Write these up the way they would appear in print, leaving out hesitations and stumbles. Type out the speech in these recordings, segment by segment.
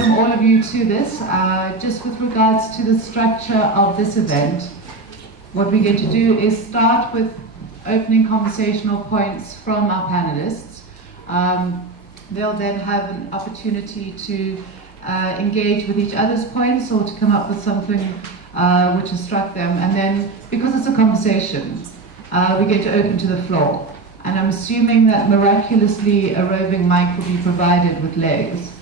welcome all of you to this. Just with regards to the structure of this event, what we're going to do is start with opening conversational points from our panelists. They'll then have an opportunity to engage with each other's points or to come up with something which has struck them. And then, because it's a conversation, we're going to open to the floor. And I'm assuming that miraculously a roving mic will be provided with legs.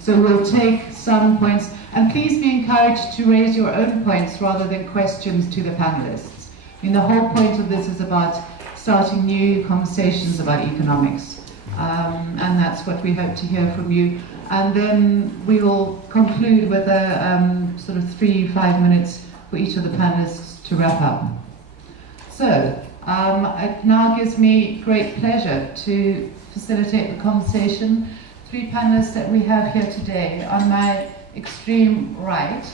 So we'll take some points, and please be encouraged to raise your own points rather than questions to the panelists. I mean, the whole point of this is about starting new conversations about economics. And that's what we hope to hear from you. And then we will conclude with a sort of 3-5 minutes for each of the panelists to wrap up. So, it now gives me great pleasure to facilitate the conversation. 3 panelists that we have here today. On my extreme right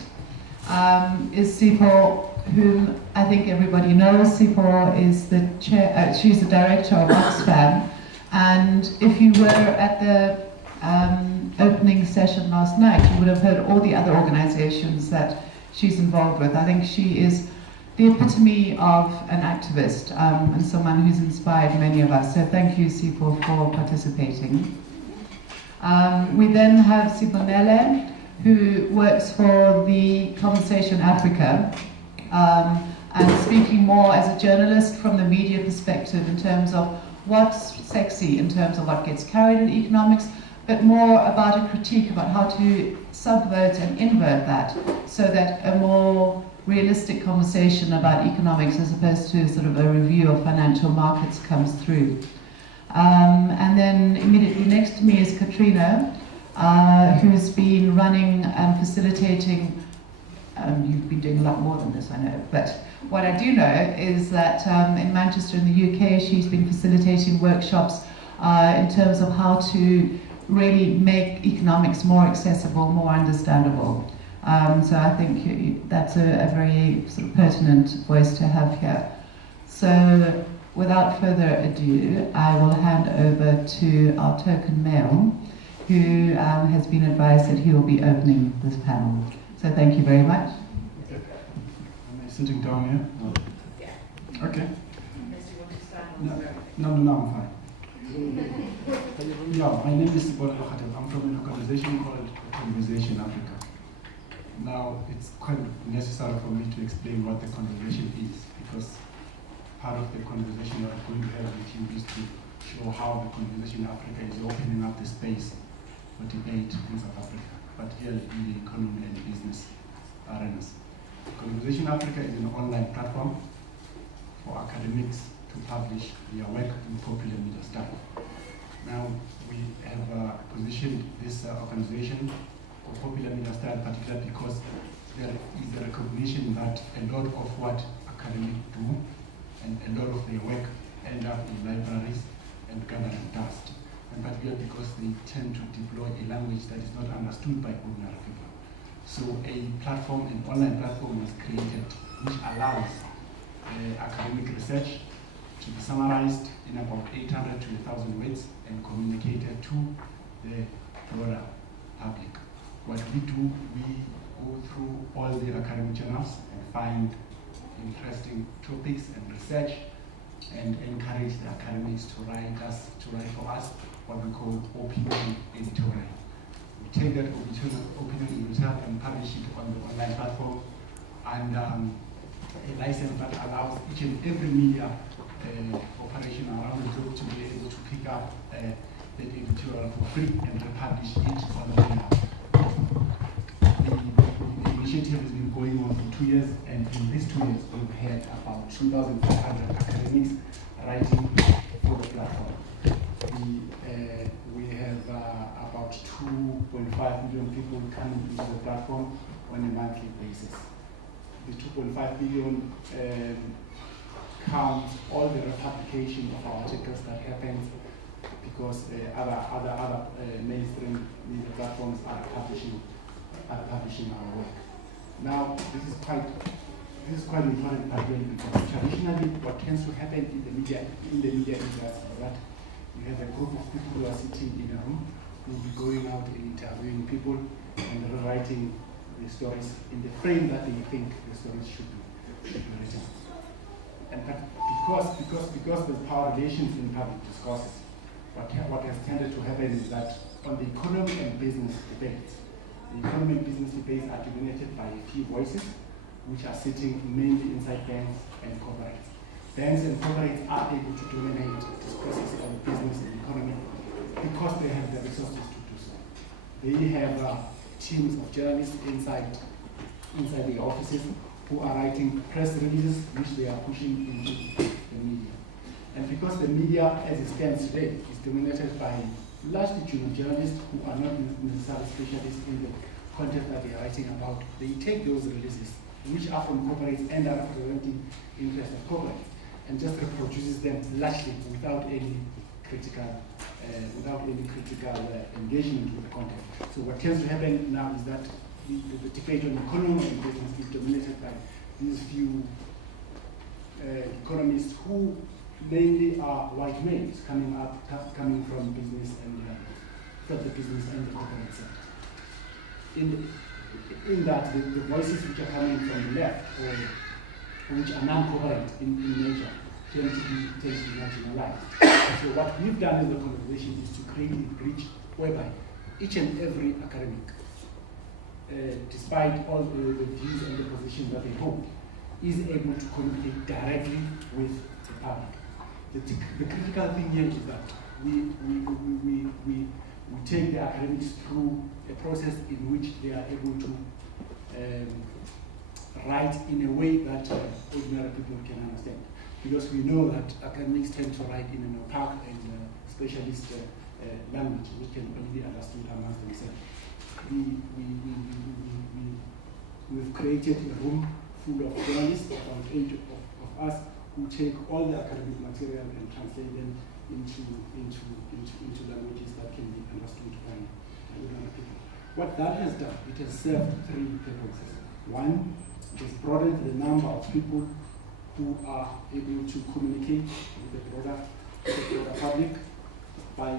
is Sipho, whom I think everybody knows. Sipho is the chair, she's the director of Oxfam. And if you were at the opening session last night, you would have heard all the other organizations that she's involved with. I think she is the epitome of an activist and someone who's inspired many of us. So thank you, Sipho, for participating. We then have Sibonelle, who works for the Conversation Africa, and speaking more as a journalist from the media perspective in terms of what's sexy in terms of what gets carried in economics, but more about a critique about how to subvert and invert that so that a more realistic conversation about economics as opposed to sort of a review of financial markets comes through. And then immediately next to me is Katrina, who's been running and facilitating. You've been doing a lot more than this, I know, but what I do know is that in Manchester in the UK, she's been facilitating workshops in terms of how to really make economics more accessible, more understandable. So I think that's a very sort of pertinent voice to have here. So without further ado, I will hand over to our token male, who has been advised that he will be opening this panel. So thank you very much. Am I sitting down here? No. Yeah. Okay. Unless you want to stand on No, I'm fine. Yeah, my name is Sibonelle Khatib. I'm from an organization called Conversation Africa. Now, it's quite necessary for me to explain what the conversation is, because part of the conversation that I'm going to have with you is to show how the Conversation Africa is opening up the space for debate in South Africa, particularly in the economy and business arenas. Conversation Africa is an online platform for academics to publish their work in popular media style. Now, we have positioned this organization for popular media style, particularly because there is a recognition that a lot of what academics do and a lot of their work end up in libraries and gathering dust, and particularly because they tend to deploy a language that is not understood by ordinary people. So a platform, an online platform was created which allows academic research to be summarized in about 800 to 1,000 words and communicated to the broader public. What we do, we go through all the academic journals and find interesting topics and research and encourage the academics to write for us what we call opinion editorial. We take that opinion editorial and publish it on the online platform, and a license that allows each and every media operation around the globe to be able to pick up that editorial for free and republish it on the web. The initiative has been going on for 2 years, and in these 2 years we've had about 2,500 academics writing for the platform. We have about 2.5 million people coming into the platform on a monthly basis. The 2.5 million counts all the republication of our articles that happens because other mainstream media platforms are publishing our work. Now, this is quite important again, because traditionally what tends to happen in the media industry is that you have a group of people who are sitting in a room who will be going out and interviewing people and rewriting the stories in the frame that they think the stories should be written. And because there's power relations in public discourses, what has tended to happen is that on the economy and business debates, the economy and business debates are dominated by a few voices, which are sitting mainly inside banks and corporates. Banks and corporates are able to dominate discourses on business and economy because they have the resources to do so. They have teams of journalists inside the offices who are writing press releases which they are pushing into the media. And because the media, as it stands today, is dominated by largely junior journalists who are not necessarily specialists in the content that they are writing about, they take those releases, which are from corporates and are representing interests of corporates, and just reproduces them largely without any critical engagement with the content. So what tends to happen now is that the debate on economy and business is dominated by these few economists who mainly are white males coming from business and from the business and the corporate sector. In that the voices which are coming from the left or which are non-corporate in nature tend to be marginalized. So what we've done in the conversation is to create a bridge whereby each and every academic, despite all the views and the positions that they hold, is able to communicate directly with the public. The critical thing here is that we take the academics through a process in which they are able to write in a way that ordinary people can understand. Because we know that academics tend to write in an opaque and specialist language which can only be understood amongst themselves. We've created a room full of journalists, about 8 of us, who take all the academic material and translate them into languages that can be understood by ordinary people. What that has done, it has served 3 purposes. One, it has broadened the number of people who are able to communicate with the broader public by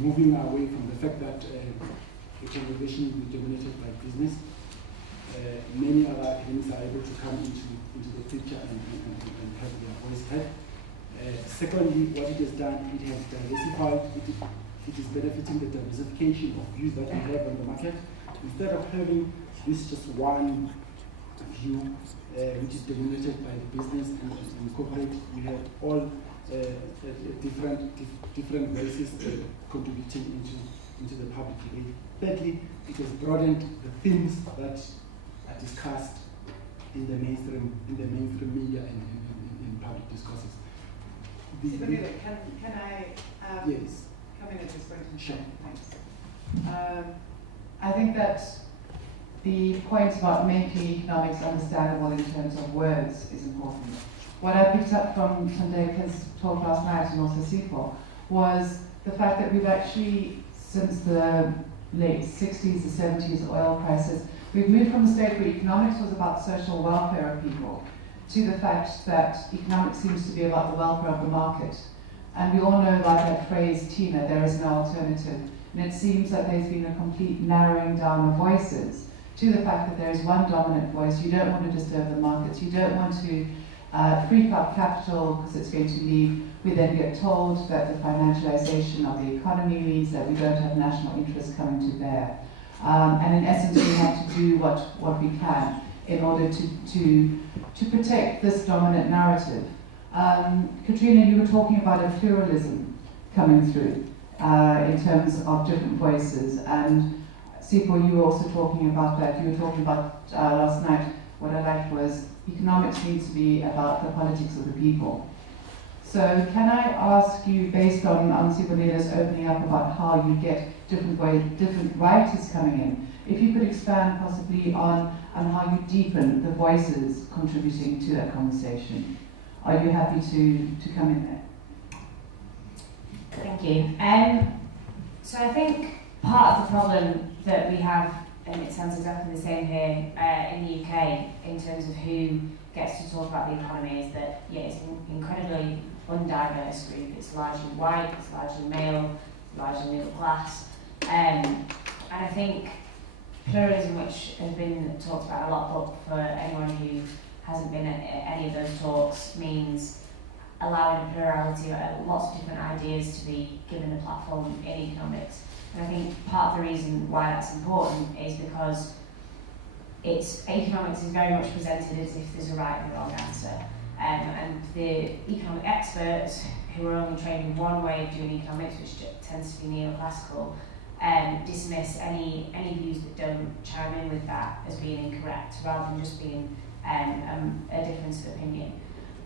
moving away from the fact that the conversation will be dominated by business. Many other academics are able to come into the picture and have their voice heard. Secondly, what it has done, it has diversified, it is benefiting the diversification of views that we have on the market. Instead of having this just one view which is dominated by the business and corporate, we have all different voices contributing into the public debate. Thirdly, it has broadened the themes that are discussed in the mainstream media and in public discourses. Can I yes. come in at this point? Sure. Thanks. I think that the point about making economics understandable in terms of words is important. What I picked up from Thandeka's talk last night and also Sipho was the fact that we've actually, since the late 60s, the 70s oil crisis, we've moved from a state where economics was about social welfare of people to the fact that economics seems to be about the welfare of the market. And we all know about that phrase, Tina, there is no alternative. And it seems that there's been a complete narrowing down of voices to the fact that there is one dominant voice. You don't want to disturb the markets. You don't want to freak out capital because it's going to leave. We then get told that the financialization of the economy means that we don't have national interests coming to bear. And in essence, we have to do what we can in order to protect this dominant narrative. Katrina, you were talking about a pluralism coming through in terms of different voices. And Sipho, you were also talking about that. You were talking about last night, what I liked was economics needs to be about the politics of the people. So can I ask you, based on Sipho opening up about how you get different writers coming in, if you could expand possibly on how you deepen the voices contributing to that conversation. Are you happy to come in there? Thank you. So I think part of the problem that we have, and it sounds exactly the same here in the UK, in terms of who gets to talk about the economy, is that it's an incredibly undiverse group. It's largely white, it's largely male, it's largely middle class. And I think pluralism, which has been talked about a lot, but for anyone who hasn't been at any of those talks, means allowing a plurality of lots of different ideas to be given a platform in economics. And I think part of the reason why that's important is because economics is very much presented as if there's a right and a wrong answer. And the economic experts who are only trained in one way of doing economics, which tends to be neoclassical, dismiss any views that don't chime in with that as being incorrect, rather than just being a difference of opinion.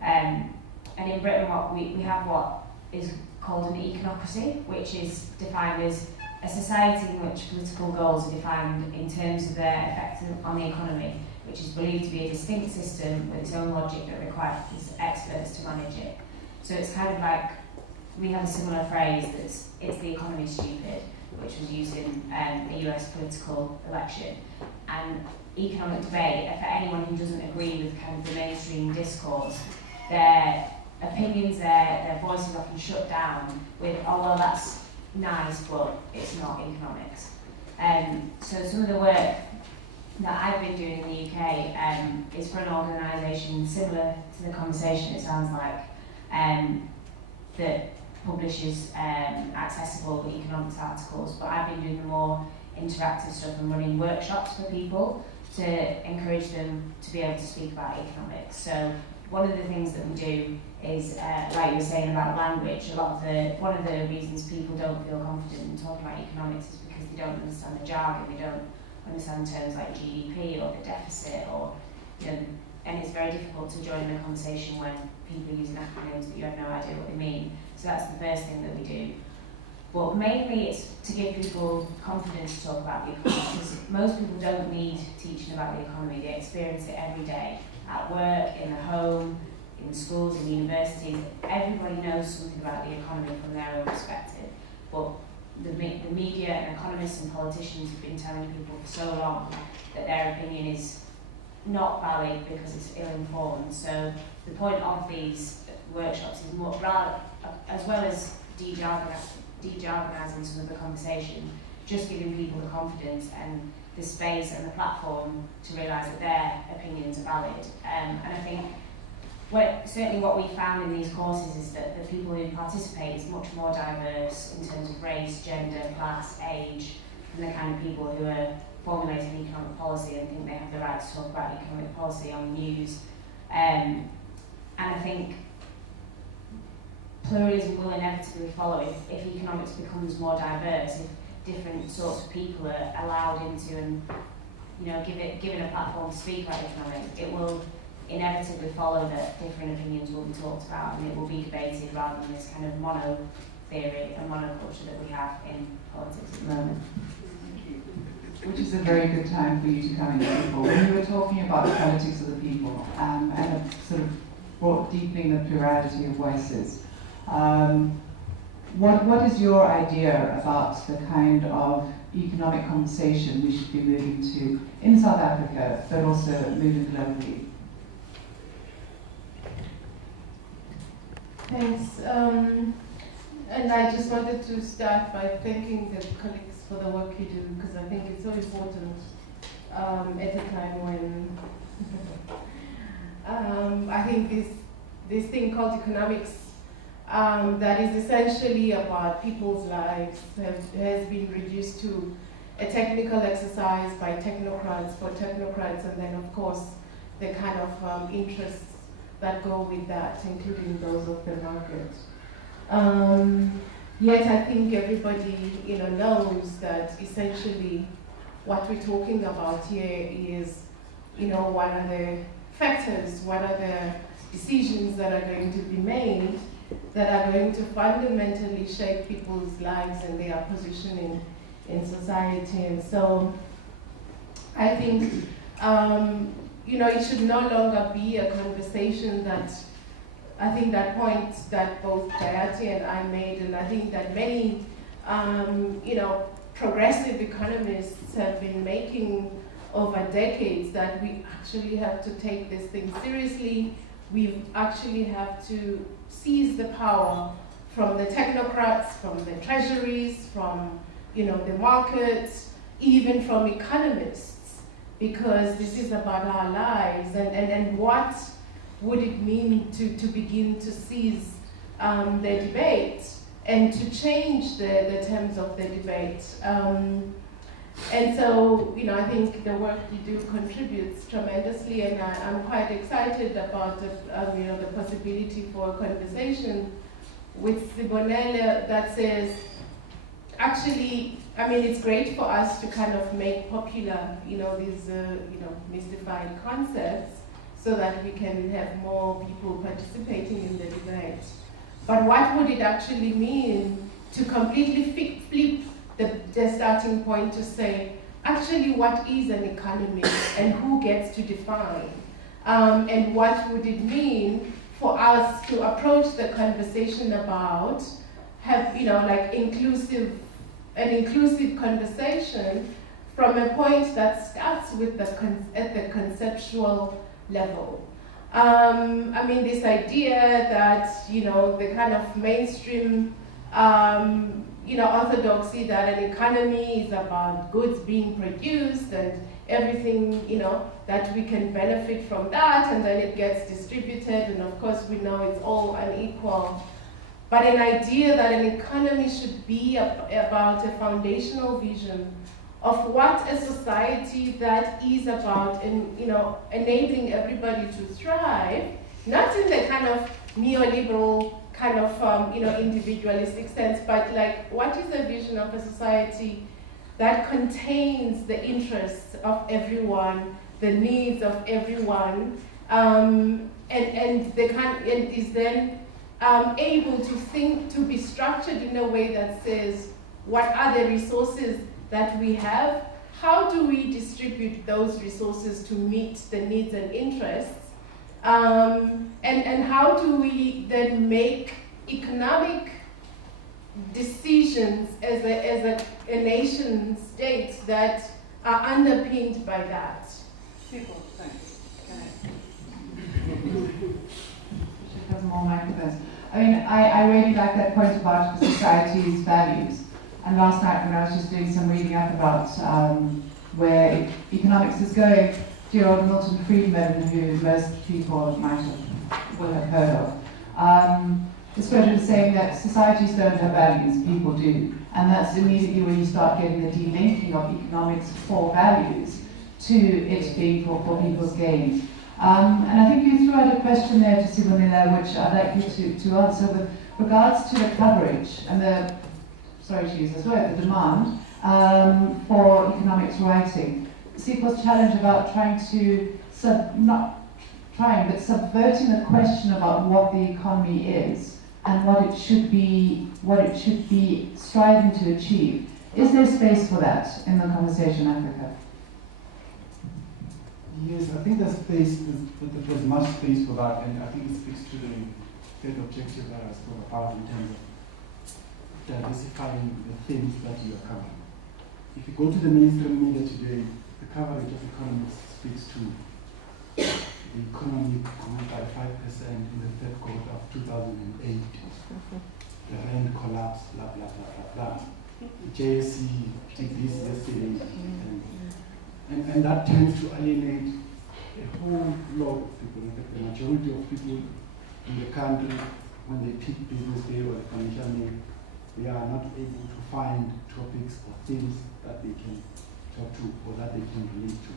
And in Britain, we have what is called an econocracy, which is defined as a society in which political goals are defined in terms of their effect on the economy, which is believed to be a distinct system with its own logic that requires experts to manage it. So it's kind of like, we have a similar phrase that's, it's the economy stupid, which was used in the US political election. And economic debate, for anyone who doesn't agree with kind of the mainstream discourse, their opinions, their voices often shut down with, oh well, that's nice, but it's not economics. So some of the work that I've been doing in the UK is for an organisation similar to the conversation, it sounds like, that publishes accessible economics articles, but I've been doing the more interactive stuff and running workshops for people to encourage them to be able to speak about economics. So one of the things that we do is, like you were saying about language, one of the reasons people don't feel confident in talking about economics is because they don't understand the jargon, they don't understand terms like GDP or the deficit, or, you know, and it's very difficult to join in a conversation when people are using acronyms that you have no idea what they mean. So that's the first thing that we do. But mainly it's to give people confidence to talk about the economy, because most people don't need teaching about the economy. They experience it every day, at work, in the home, in schools, in universities. Everybody knows something about the economy from their own perspective. But the media and economists and politicians have been telling people for so long that their opinion is not valid because it's ill-informed. So the point of these workshops is more, rather, as well as de-jargonizing some of the conversation, just giving people the confidence and the space and the platform to realise that their opinions are valid. And I think certainly what we found in these courses is that the people who participate is much more diverse in terms of race, gender, class, age, than the kind of people who are formulating economic policy and think they have the right to talk about economic policy on news. And I think pluralism will inevitably follow if economics becomes more diverse, if different sorts of people are allowed into and, you know, given a platform to speak about economics. It will inevitably follow that different opinions will be talked about and it will be debated, rather than this kind of mono theory and monoculture that we have in politics at the moment. Which is a very good time for you to come in, people. When you were talking about the politics of the people and a sort of deepening the plurality of voices, what is your idea about the kind of economic conversation we should be moving to in South Africa, but also moving globally? Thanks. And I just wanted to start by thanking the colleagues for the work you do, because I think it's so important at a time when I think this thing called economics that is essentially about people's lives has been reduced to a technical exercise by technocrats for technocrats, and then of course the kind of interests that go with that, including those of the market. Yet I think everybody, knows that essentially what we're talking about here is, what are the factors, what are the decisions that are going to be made that are going to fundamentally shape people's lives and their positioning in society. And so I think, it should no longer be a conversation that, I think that point that both Jayati and I made, and I think that many, progressive economists have been making over decades, that we actually have to take this thing seriously. We actually have to seize the power from the technocrats, from the treasuries, from the markets, even from economists, because this is about our lives and what would it mean to begin to seize the debate and to change the terms of the debate. And so, I think the work you do contributes tremendously, and I'm quite excited about the possibility for a conversation with Sibonelle that says, actually, it's great for us to kind of make popular, these, mystified concepts so that we can have more people participating in the debate. But what would it actually mean to completely flip the starting point to say, actually, what is an economy and who gets to define? And what would it mean for us to approach the conversation about, an inclusive conversation from a point that starts with at the conceptual level. This idea that, the kind of mainstream, orthodoxy that an economy is about goods being produced and everything, that we can benefit from that, and then it gets distributed, and of course we know it's all unequal. But an idea that an economy should be about a foundational vision of what a society that is about, enabling everybody to thrive, not in the kind of neoliberal kind of individualistic sense, but like, what is the vision of a society that contains the interests of everyone, the needs of everyone, and is then able to be structured in a way that says, what are the resources that we have? How do we distribute those resources to meet the needs and interests? And how do we then make economic decisions as a nation state that are underpinned by that? People, thanks. Should have more microphones. I really like that point about society's values. And last night when I was just doing some reading up about where economics is going, dear old Milton Friedman, who most people will have heard of, is quoted as saying that societies don't have values, people do. And that's immediately when you start getting the delinking of economics for values to it being for people's gain. And I think you threw out a question there to Sibonelle, which I'd like you to answer with regards to the coverage and the, sorry to use this word, the demand for economics writing. SIECO's challenge about trying to, subverting the question about what the economy is and what it should be striving to achieve. Is there space for that in the Conversation Africa? Yes, I think there's space, there's much space for that, and I think it speaks to the third objective that I spoke about in terms of diversifying the themes that you are covering. If you go to the mainstream media today, the coverage of economics speaks to the economy grew by 5% in the third quarter of 2008. The rand collapse, blah, blah, blah, blah, blah. The JSE did this yesterday. And that tends to alienate a whole lot of people. In fact, the majority of people in the country, when they pick Business Day or the Financial Day, they are not able to find topics or things that they can talk to or that they can relate to.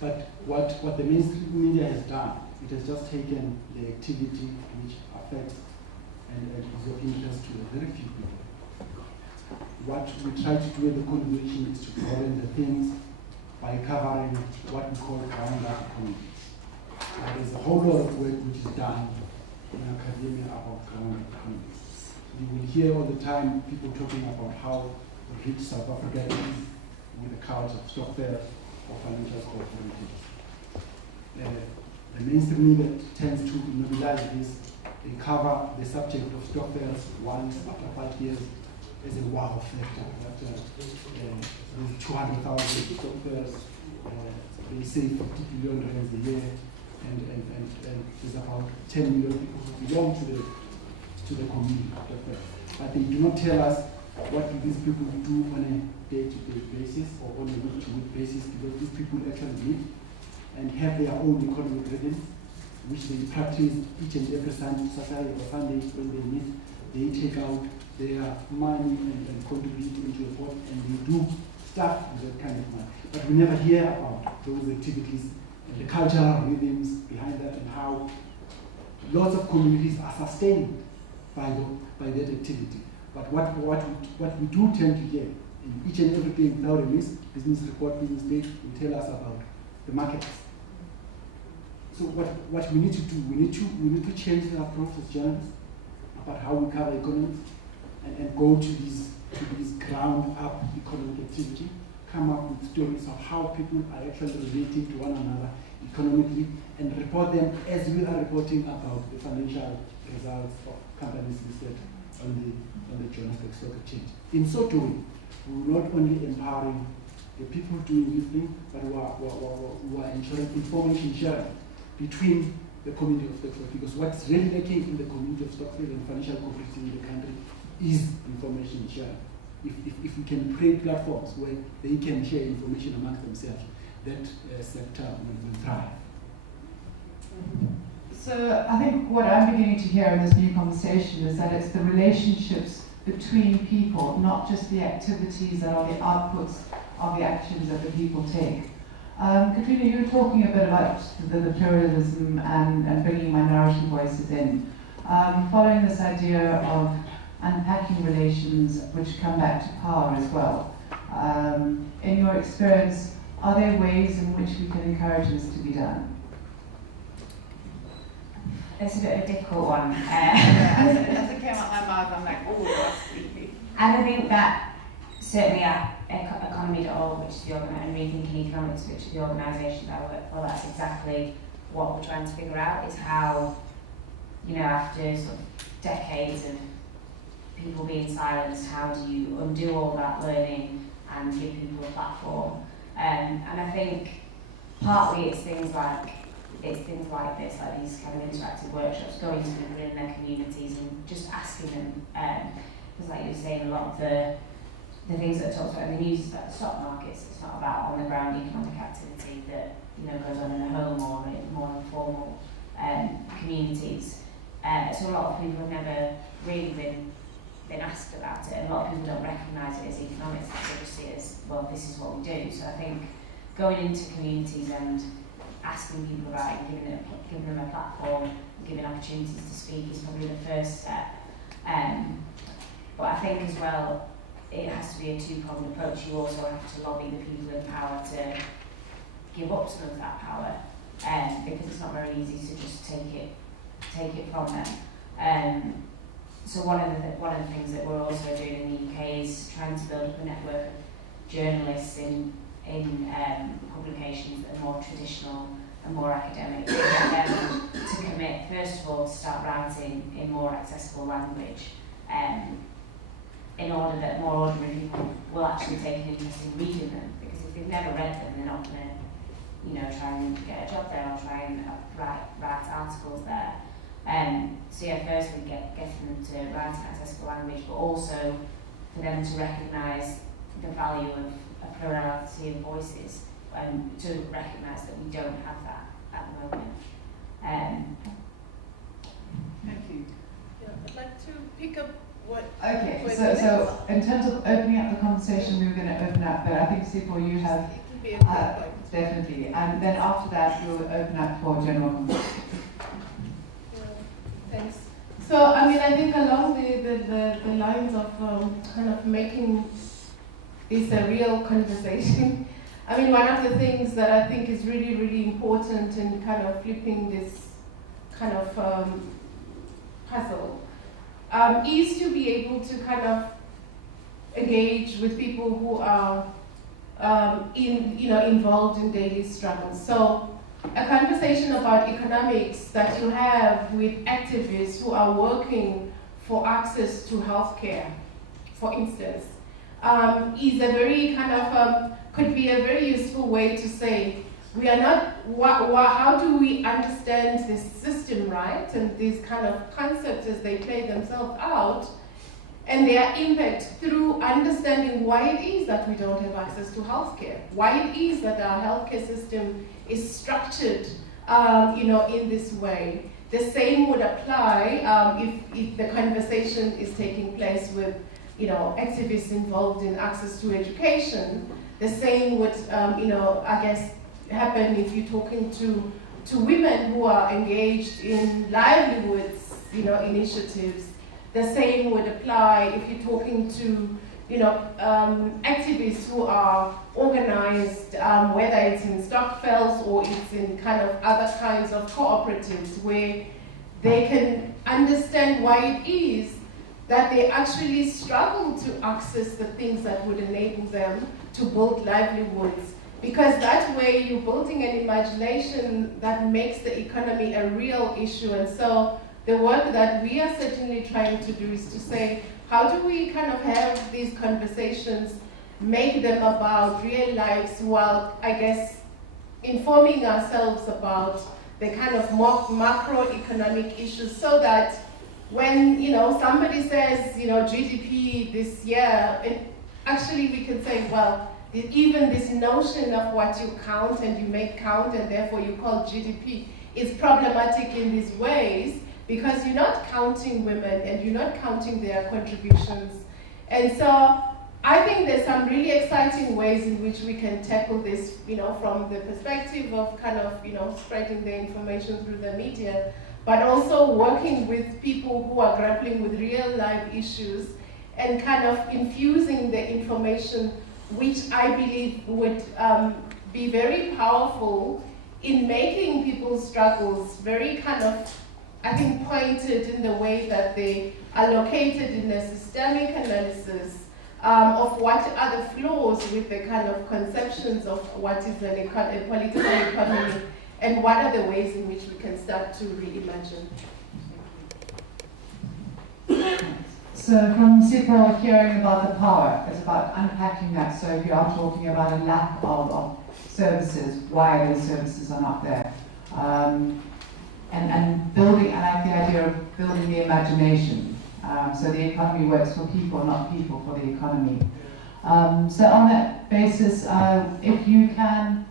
But what the mainstream media has done, it has just taken the activity which affects and is of interest to very few people. What we try to do in the conversation is to broaden the things by covering what we call ground-up economics. There's a whole lot of work which is done in academia about ground-up economics. You will hear all the time people talking about how rich South Africa is with the culture of stock fairs or financial cooperatives. The mainstream media tends to mobilize this. They cover the subject of stock fairs once after 5 years as a wow factor. That with 200,000 stock fairs, they save 50 billion rands a year, and there's about 10 million people who belong to the community. But they do not tell us what do these people do on a day-to-day basis or on a week-to-week basis, because these people actually live and have their own economic rhythm, which they practice each and every Saturday or Sunday when they meet. They take out their money and contribute into a pot, and they do stuff with that kind of money. But we never hear about those activities and the cultural rhythms behind that, and how lots of communities are sustained by that activity. But what we do tend to hear in each and everything without a miss, business report, business page, will tell us about the markets. So what we need to do, we need to change the approach as journalists about how we cover economics, and go to these ground up economic activity, come up with stories of how people are actually relating to one another economically, and report them as we are reporting about the financial results of companies listed on the Johannesburg Stock Exchange. In so doing, we will not only empowering the people doing this thing, but we are ensuring information sharing between the community of Stockfield, because what's really lacking in the community of Stockfield and financial cooperatives in the country is information sharing. If we can create platforms where they can share information amongst themselves, that sector will thrive. So I think what I'm beginning to hear in this new conversation is that it's the relationships between people, not just the activities that are the outputs of the actions that the people take. Katrina, you were talking a bit about the pluralism and bringing minority voices in. Following this idea of unpacking relations which come back to power as well. In your experience, are there ways in which we can encourage this to be done? It's a bit of a difficult one. As it came out my mouth, I'm like, oh, that's sleepy. And I think that certainly at economy.org, which is the and Rethinking Economics, which is the organisation that I work for, that's exactly what we're trying to figure out, is how, after sort of decades of people being silenced, how do you undo all that learning and give people a platform? And I think partly it's things like this, like these kind of interactive workshops, going to people in their communities and just asking them, because like you were saying, a lot of the things that are talked about in the news is about the stock markets. It's not about on the ground economic activity that goes on in the home or in more informal communities. So a lot of people have never really been asked about it, and a lot of people don't recognise it as economics. They just see it as, well, this is what we do. So I think going into communities and asking people about it, giving them a platform, giving opportunities to speak is probably the first step. But I think as well, it has to be a two-pronged approach. You also have to lobby the people in power to give up some of that power, because it's not very easy to just take it from them. So one of the things that we're also doing in the UK is trying to build up a network of journalists in publications that are more traditional and more academic, to get them to commit, first of all, to start writing in more accessible language, in order that more ordinary people will actually take an interest in reading them, because if they've never read them, they're not going to try and get a job there or try and write articles there. So yeah, firstly getting them to write in accessible language, but also for them to recognise the value of a plurality of voices, and to recognise that we don't have that at the moment. Thank you. Yeah, I'd like to pick up what... Okay, so in terms of opening up the conversation, we were going to open up, but I think, Sipho, you have... It would be a good point. Definitely. And then after that, we'll open up for general conversation. Thanks. So, I mean, I think along the lines of kind of making this a real conversation, I mean, one of the things that I think is really, really important in kind of flipping this kind of puzzle is to be able to kind of engage with people who are involved in daily struggles. So a conversation about economics that you have with activists who are working for access to healthcare, for instance, is a very kind of, could be a very useful way to say, we are not, how do we understand this system, right? And these kind of concepts as they play themselves out, and their impact through understanding why it is that we don't have access to healthcare, why it is that our healthcare system is structured, in this way. The same would apply if the conversation is taking place with, activists involved in access to education. The same would, I guess, happen if you're talking to women who are engaged in livelihoods, initiatives. The same would apply if you're talking to, activists who are organized, whether it's in Stockfells or it's in kind of other kinds of cooperatives where they can understand why it is that they actually struggle to access the things that would enable them to build livelihoods. Because that way you're building an imagination that makes the economy a real issue. And so the work that we are certainly trying to do is to say, how do we kind of have these conversations, make them about real lives while, I guess, informing ourselves about the kind of macroeconomic issues, so that when, somebody says, GDP this year, and actually we can say, well, even this notion of what you count and you make count and therefore you call GDP is problematic in these ways, because you're not counting women and you're not counting their contributions. And so I think there's some really exciting ways in which we can tackle this, from the perspective of kind of, spreading the information through the media, but also working with people who are grappling with real life issues and kind of infusing the information, which I believe would be very powerful in making people's struggles very kind of, I think, pointed in the way that they are located in a systemic analysis of what are the flaws with the kind of conceptions of what is a political economy, and what are the ways in which we can start to reimagine. So from Sipho, hearing about the power, it's about unpacking that. So if you are talking about a lack of services, why those services are not there. And building, I like the idea of building the imagination. So the economy works for people, not people for the economy. So on that basis, if you can,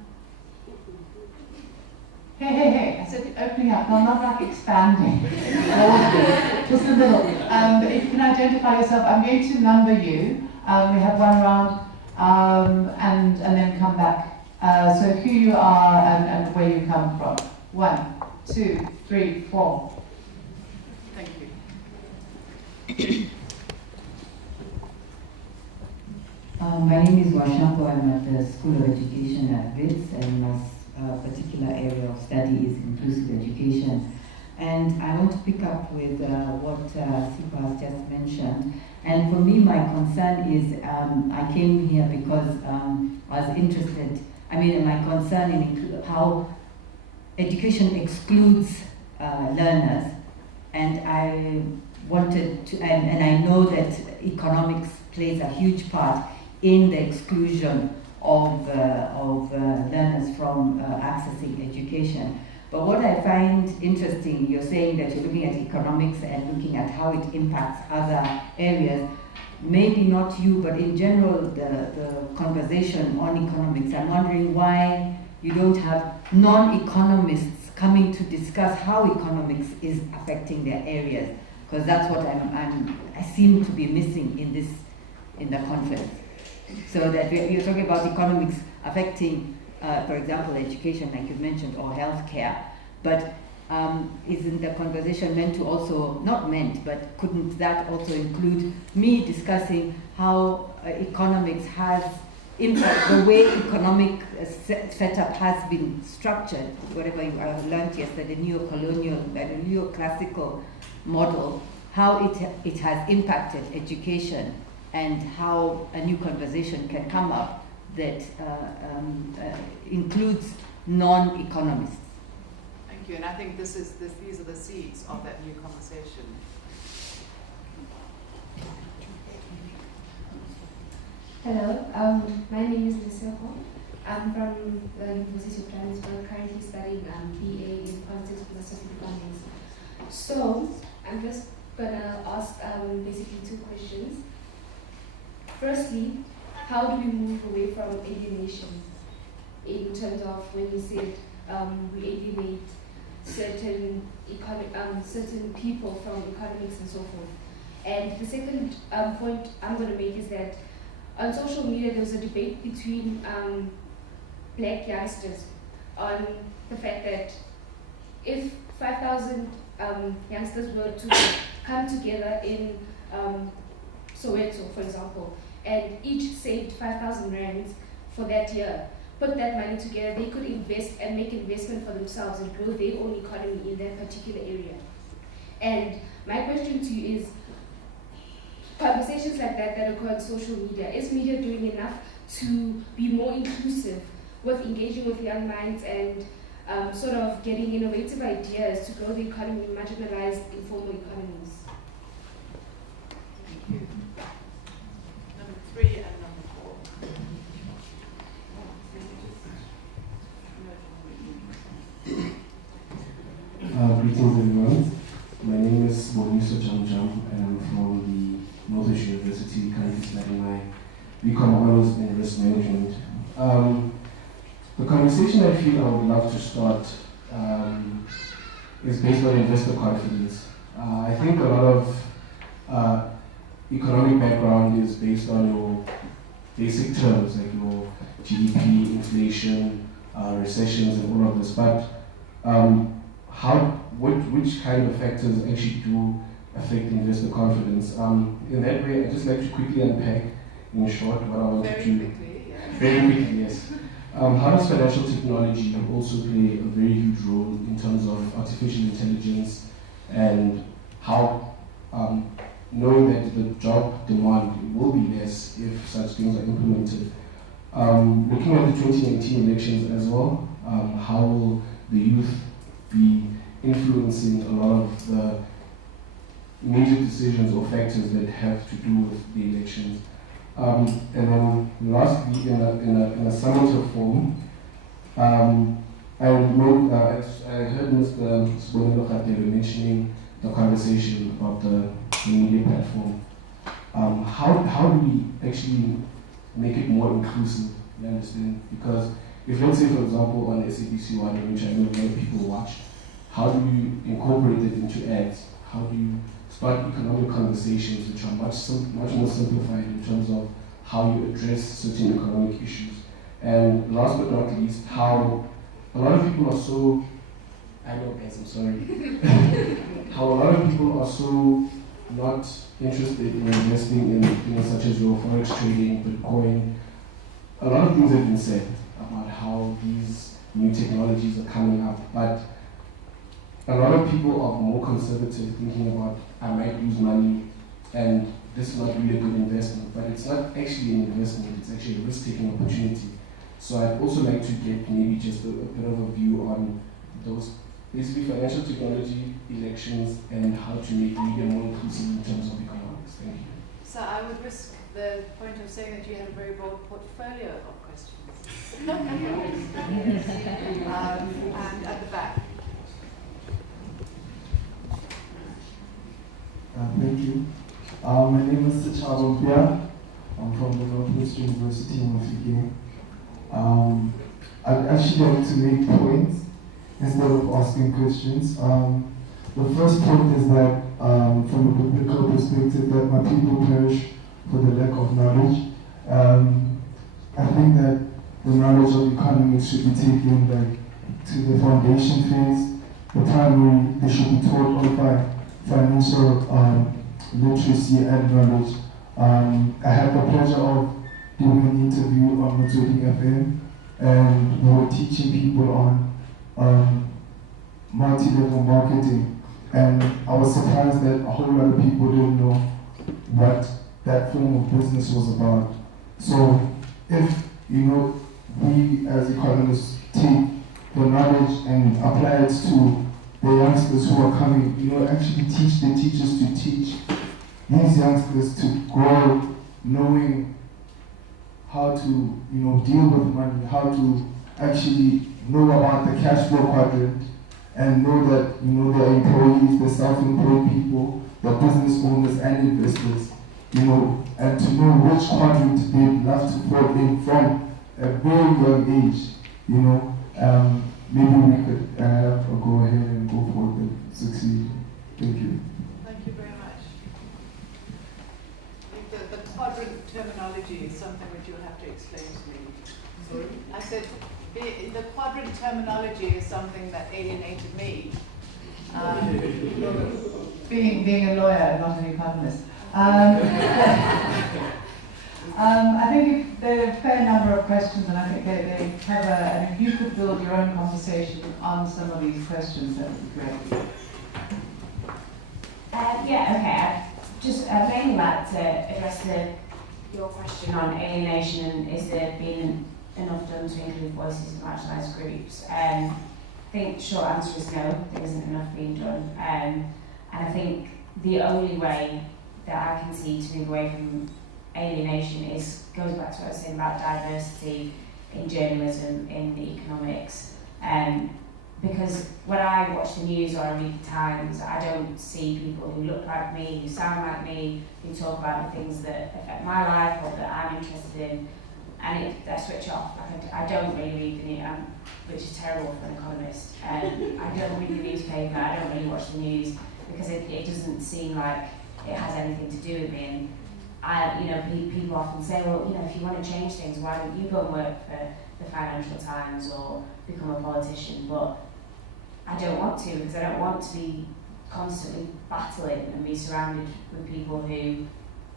hey, I said opening up, no, not like expanding, just a little. If you can identify yourself, I'm going to number you. We have one round, and then come back. So who you are and where you come from. 1, 2, 3, 4. Thank you. My name is Washampo. I'm at the School of Education at WITS, and my particular area of study is inclusive education. And I want to pick up with what Sipho has just mentioned. And for me, my concern is, I came here because I was interested, my concern in how education excludes learners. And I wanted to, and I know that economics plays a huge part in the exclusion of learners from accessing education. But what I find interesting, you're saying that you're looking at economics and looking at how it impacts other areas. Maybe not you, but in general, the conversation on economics. I'm wondering why you don't have non-economists coming to discuss how economics is affecting their areas, because that's what I seem to be missing in the conference. So that you're talking about economics affecting, for example, education, like you mentioned, or healthcare, but isn't the conversation meant to also, not meant, but couldn't that also include me discussing how economics has impact, the way economic setup has been structured, whatever you learned yesterday, the neo-colonial, the neoclassical model, how it has impacted education, and how a new conversation can come up that includes non-economists. Thank you, and I think these are the seeds of that new conversation. Hello, my name is Lesego. I'm from the University of Johannesburg, currently studying BA in Politics, Philosophy, Economics. So, I'm just gonna ask basically two questions. Firstly, how do we move away from alienation in terms of when you said we alienate certain certain people from economics and so forth? And the second point I'm going to make is that on social media there was a debate between black youngsters on the fact that if 5,000 youngsters were to come together in Soweto, for example, and each saved 5,000 rands for that year, put that money together, they could invest and make investment for themselves and grow their own economy in that particular area. And my question to you is, conversations like that occur on social media, is media doing enough to be more inclusive with engaging with young minds and sort of getting innovative ideas to grow the economy in marginalized informal economies? Thank you. Number 3 and number 4. Greetings everyone. My name is Moniso Jamjam and I'm from the Northwich University, currently studying my BCom Honors in Risk Management. The conversation I feel I would love to start is based on investor confidence. I think a lot of economic background is based on your basic terms like your GDP, inflation, recessions and all of this, but which kind of factors actually do affect investor confidence? In that way, I'd just like to quickly unpack in short what I wanted to. Very quickly, yes. How does financial technology also play a very huge role in terms of artificial intelligence and how, knowing that the job demand will be less if such things are implemented? Looking at the 2019 elections as well, how will the youth be influencing a lot of the major decisions or factors that have to do with the elections? And then lastly, in a summative form, I heard Mr. Sibonelo Khatebe mentioning the conversation about the media platform. How do we actually make it more inclusive? You understand? Because if, let's say, for example, on SABC One, which I know a lot of people watch, how do you incorporate it into ads? How do you start economic conversations which are much more simplified in terms of how you address certain economic issues? And last but not least, how a lot of people are so, I know guys, I'm sorry, how a lot of people are so not interested in investing in things such as your forex trading, Bitcoin. A lot of things have been said about how these new technologies are coming up, but a lot of people are more conservative, thinking about, I might lose money and this is not really a good investment, but it's not actually an investment, it's actually a risk-taking opportunity. So I'd also like to get maybe just a bit of a view on those, basically financial technology, elections, and how to make media more inclusive in terms of economics. Thank you. So I would risk the point of saying that you have a very broad portfolio of questions. And at the back. Thank you. My name is Sichabo Mpia. I'm from the Northwest University in Mafeking. I'd actually like to make points instead of asking questions. The first point is that from a biblical perspective, that my people perish for the lack of knowledge. I think that the knowledge of economics should be taken like to the foundation phase. The primary, they should be taught all by financial literacy and knowledge. I had the pleasure of doing an interview on Motswedi FM, and we were teaching people on multi-level marketing, and I was surprised that a whole lot of people didn't know what that form of business was about. So if, we as economists take the knowledge and apply it to the youngsters who are coming, actually teach the teachers to teach these youngsters to grow knowing how to, deal with money, how to actually know about the cash flow quadrant, and know that, there are employees, the self-employed people, the business owners and investors, you know, and to know which quadrant they'd love to fall in from a very young age, you know. Maybe we could go ahead and go forward and succeed. Thank you. Thank you very much. I think the quadrant terminology is something which you'll have to explain to me. Sorry? I said the quadrant terminology is something that alienated me. Being a lawyer and not an economist. I think there are a fair number of questions, and I think they cover, and if you could build your own conversation on some of these questions, that would be great. Yeah, okay. I'd mainly like to address your question on alienation and is there been enough done to include voices of marginalised groups. I think short answer is no, there isn't enough being done. And I think the only way that I can see to move away from alienation goes back to what I was saying about diversity in journalism, in economics. Because when I watch the news or I read the Times, I don't see people who look like me, who sound like me, who talk about the things that affect my life or that I'm interested in, and I switch off. Like I don't really read the news, which is terrible for an economist. I don't read the newspaper, I don't really watch the news, because it doesn't seem like it has anything to do with me. And people often say, well, if you want to change things, why don't you go and work for the Financial Times or become a politician? But I don't want to, because I don't want to be constantly battling and be surrounded with people who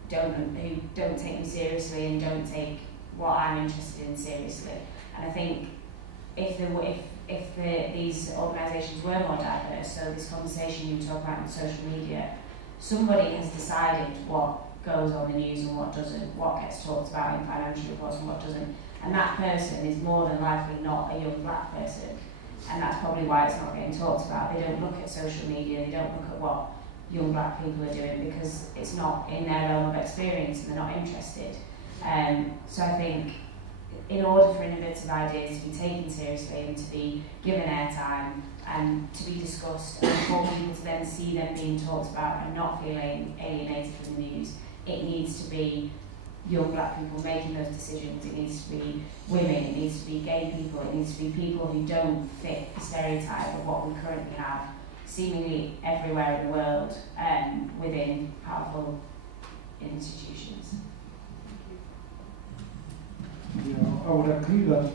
don't take me seriously and don't take what I'm interested in seriously. And I think if these organisations were more diverse, so this conversation you talk about on social media, somebody has decided what goes on the news and what doesn't, what gets talked about in financial reports and what doesn't. And that person is more than likely not a young black person. And that's probably why it's not getting talked about. They don't look at social media, they don't look at what young black people are doing because it's not in their realm of experience and they're not interested. So I think in order for innovative ideas to be taken seriously and to be given airtime and to be discussed and for people to then see them being talked about and not feeling alienated from the news, it needs to be young black people making those decisions. It needs to be women, it needs to be gay people, it needs to be people who don't fit the stereotype of what we currently have seemingly everywhere in the world within powerful institutions. Yeah, I would agree that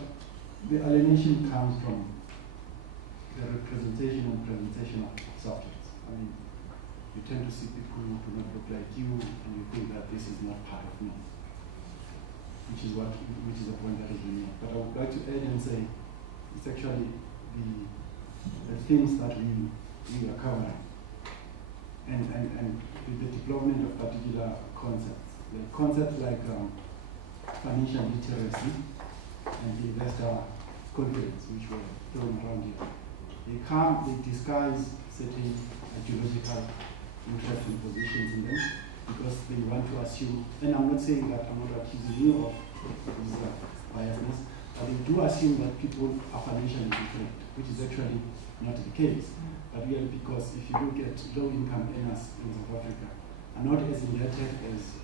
the alienation comes from the representation and presentation of subjects. I mean, you tend to see people who do not look like you, and you think that this is not part of me, which is a point that is unique. But I would like to add and say it's actually the things that we are covering, and the development of particular concepts, like financial literacy and the investor confidence, which were thrown around here. They disguise certain ideological interests and positions in them because they want to assume, and I'm not saying that, I'm not accusing you of this biasness, but they do assume that people are financially different, which is actually not the case. But really, because if you look at low-income earners in South Africa, are not as indebted as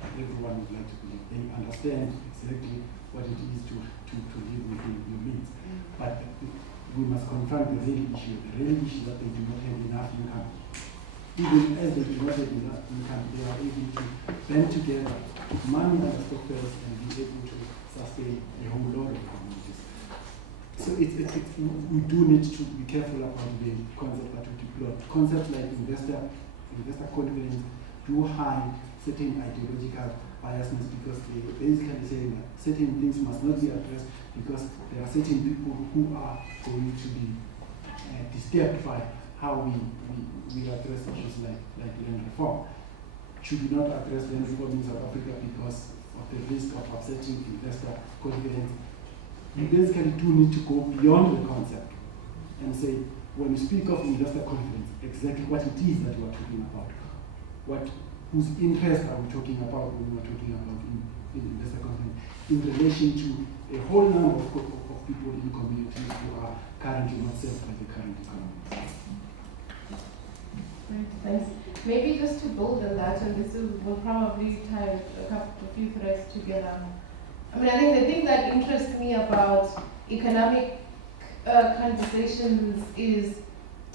everyone would like to believe. They understand exactly what it is to live within your means. But we must confront the real issue. The real issue that they do not have enough income. Even as they do not have enough income, they are able to band together money and stockpiles and be able to sustain a whole lot of communities. So we do need to be careful about the concept that we deploy. Concepts like investor confidence do hide certain ideological biasness because they basically saying that certain things must not be addressed because there are certain people who are going to be disturbed by how we address issues like land reform. Should we not address land reform in South Africa because of the risk of upsetting investor confidence? We basically do need to go beyond the concept and say, when we speak of investor confidence, exactly what it is that we are talking about. Whose interest are we talking about when we are talking about in investor confidence in relation to a whole number of people in communities who are currently not served by the current economy. Great, thanks. Maybe just to build on that, and this will probably tie a few threads together. I mean, I think the thing that interests me about economic conversations is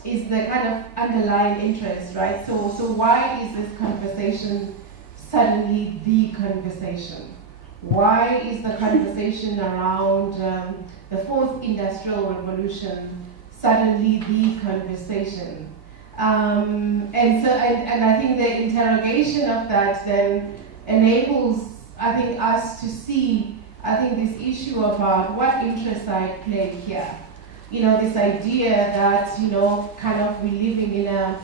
the kind of underlying interest, right? So why is this conversation suddenly the conversation? Why is the conversation around the fourth industrial revolution suddenly the conversation? And I think the interrogation of that then enables, I think, us to see, I think, this issue about what interests are at play here. You know, this idea that, you know, kind of we're living in a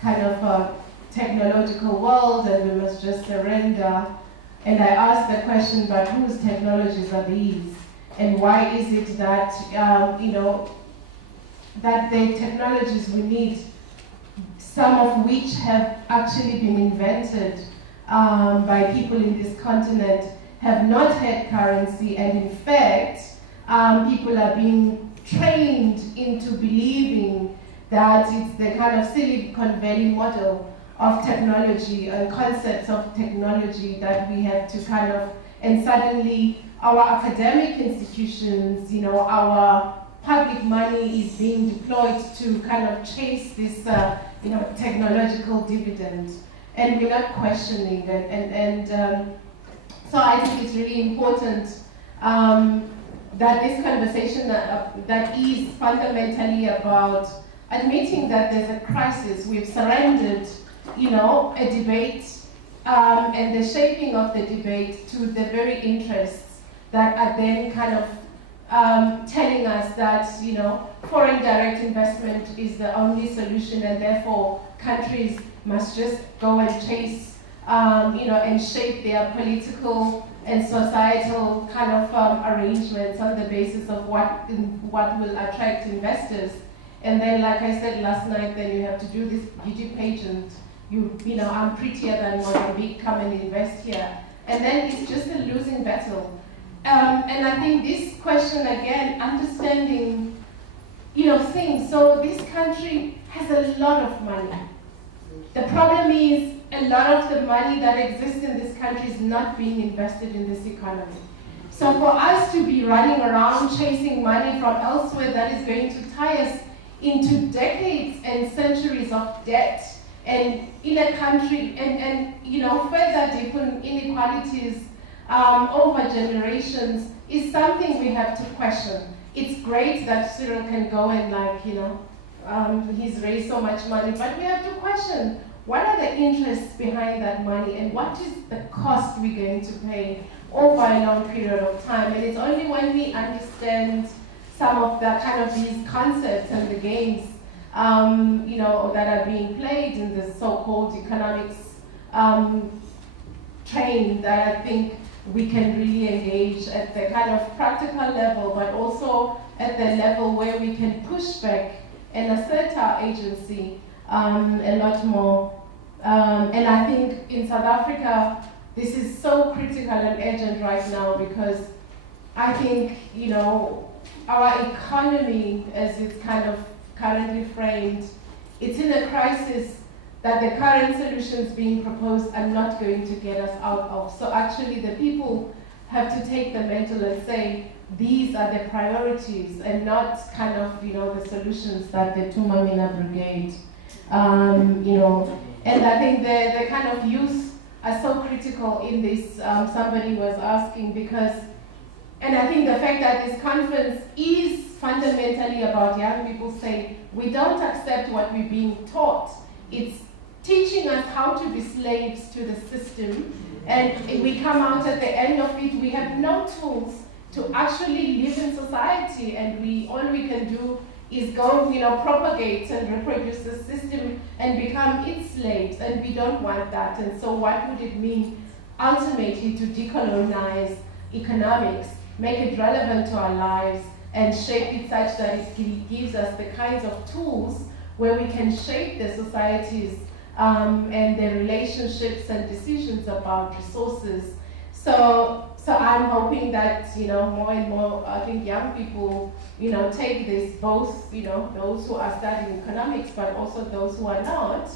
kind of a technological world and we must just surrender. And I asked the question, but whose technologies are these? And why is it that, you know, that the technologies we need, some of which have actually been invented by people in this continent, have not had currency, and in fact, people are being trained into believing that it's the kind of Silicon Valley model of technology and concepts of technology that we have to kind of, and suddenly our academic institutions, you know, our public money is being deployed to kind of chase this, you know, technological dividend, and we're not questioning it. So I think it's really important that this conversation that is fundamentally about admitting that there's a crisis. We've surrendered, you know, a debate and the shaping of the debate to the very interests that are then kind of telling us that, you know, foreign direct investment is the only solution, and therefore countries must just go and chase, you know, and shape their political and societal kind of arrangements on the basis of what will attract investors. And then, like I said last night, then you have to do this beauty pageant. You know, I'm prettier than Mozambique, come and invest here. And then it's just a losing battle. And I think this question again, understanding, you know, things. So this country has a lot of money. The problem is a lot of the money that exists in this country is not being invested in this economy. So for us to be running around chasing money from elsewhere that is going to tie us into decades and centuries of debt, and in a country, and you know, further deepen inequalities over generations, is something we have to question. It's great that Cyril can go and, like, you know, he's raised so much money, but we have to question, what are the interests behind that money, and what is the cost we're going to pay over a long period of time? And it's only when we understand some of the kind of these concepts and the games, you know, that are being played in the so-called economics train, that I think we can really engage at the kind of practical level, but also at the level where we can push back and assert our agency a lot more. And I think in South Africa, this is so critical and urgent right now, because I think, you know, our economy, as it's kind of currently framed, it's in a crisis that the current solutions being proposed are not going to get us out of. So actually the people have to take the mantle and say, these are the priorities, and not kind of, you know, the solutions that the Tumamina Brigade, you know. And I think the kind of youth are so critical in this. Somebody was asking, because, and I think the fact that this conference is fundamentally about young people saying, we don't accept what we're being taught. It's teaching us how to be slaves to the system, and we come out at the end of it, we have no tools to actually live in society, and all we can do is go, you know, propagate and reproduce the system and become its slaves, and we don't want that. And so what would it mean ultimately to decolonize economics, make it relevant to our lives, and shape it such that it gives us the kinds of tools where we can shape the societies and the relationships and decisions about resources. So I'm hoping that, you know, more and more, I think young people, you know, take this, both, you know, those who are studying economics, but also those who are not,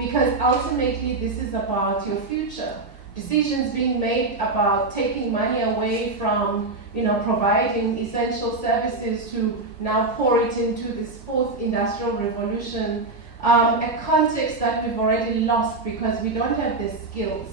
because ultimately this is about your future. Decisions being made about taking money away from, providing essential services to now pour it into this fourth industrial revolution, a context that we've already lost because we don't have the skills,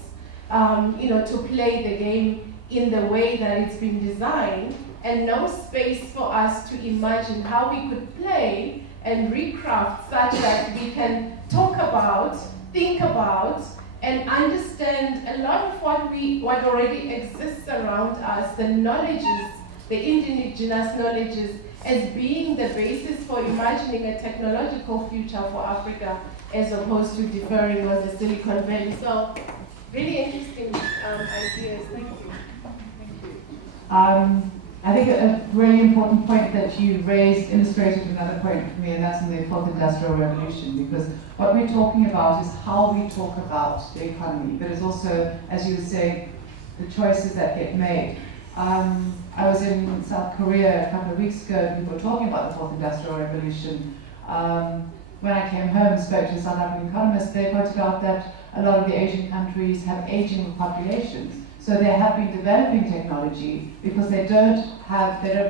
to play the game in the way that it's been designed, and no space for us to imagine how we could play and recraft such that we can talk about, think about, and understand a lot of what already exists around us, the knowledges, the indigenous knowledges, as being the basis for imagining a technological future for Africa, as opposed to deferring on the Silicon Valley. So, really interesting ideas. Thank you. I think a really important point that you raised illustrated another point for me, and that's in the fourth industrial revolution, because what we're talking about is how we talk about the economy, but it's also, as you were saying, the choices that get made. I was in South Korea a couple of weeks ago, and people were talking about the fourth industrial revolution. When I came home and spoke to South African economists, they pointed out that a lot of the Asian countries have aging populations. So they have been developing technology because they don't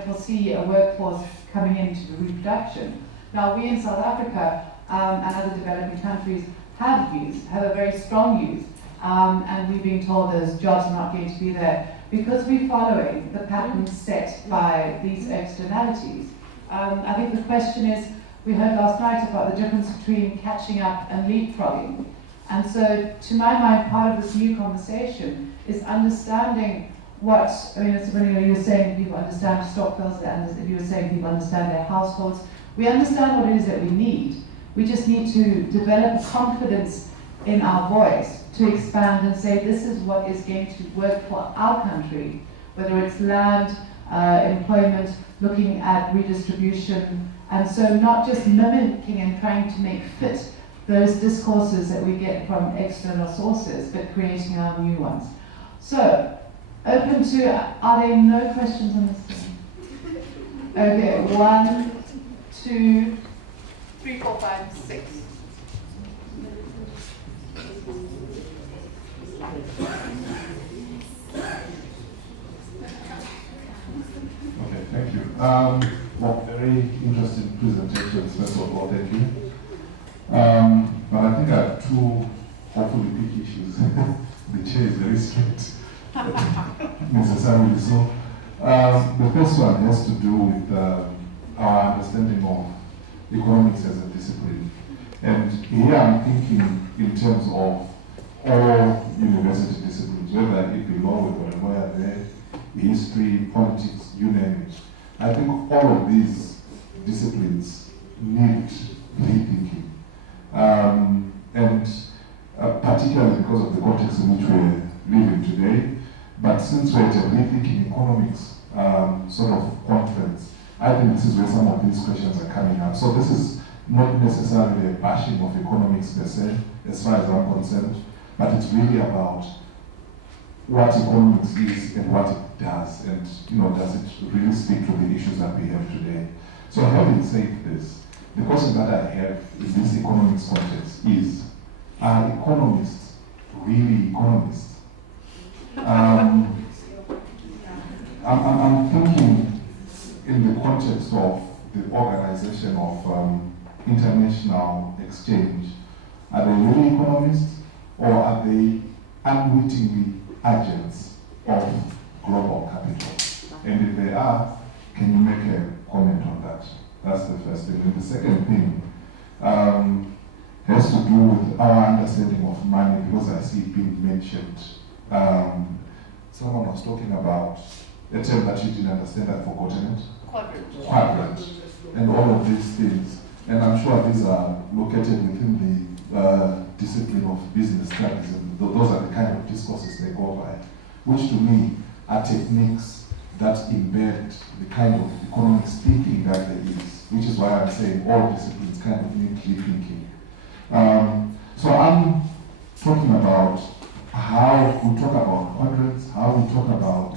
foresee a workforce coming into reproduction. Now we in South Africa and other developing countries have a very strong youth, and we've been told those jobs are not going to be there because we're following the patterns set by these externalities. I think the question is, we heard last night about the difference between catching up and leapfrogging. And so, to my mind, part of this new conversation is understanding it's when you were saying people understand Stockwell's, and you were saying people understand their households. We understand what it is that we need. We just need to develop confidence in our voice to expand and say this is what is going to work for our country, whether it's land, employment, looking at redistribution, and so not just mimicking and trying to make fit those discourses that we get from external sources, but creating our new ones. So, open to, are there no questions on this? Okay, 1, 2, 3, 4, 5, 6. Okay, thank you. Well, very interesting presentations, first of all, thank you. But I think I have two hopefully big issues. The chair is very strict, necessarily so. The first one has to do with our understanding of economics as a discipline. And here I'm thinking in terms of all university disciplines, whether it be law, whether history, politics, you name it. I think all of these disciplines need rethinking. Particularly because of the context in which we're living today. But since we're at a rethinking economics sort of conference, I think this is where some of these questions are coming up. So this is not necessarily a bashing of economics per se, as far as I'm concerned, but it's really about what economics is and what it does, and does it really speak to the issues that we have today. So having said this, the question that I have in this economics context is, are economists really economists? I'm thinking in the context of the organization of international exchange. Are they really economists, or are they unwittingly agents of global capital? And if they are, can you make a comment on that? That's the first thing. And the second thing has to do with our understanding of money, because I see it being mentioned. Someone was talking about a term that you didn't understand, I've forgotten it. Quadrant. And all of these things. And I'm sure these are located within the discipline of business studies, and those are the kind of discourses they go by, which to me are techniques that embed the kind of economics thinking that there is, which is why I'm saying all disciplines kind of need rethinking. So I'm talking about how we talk about quadrants, how we talk about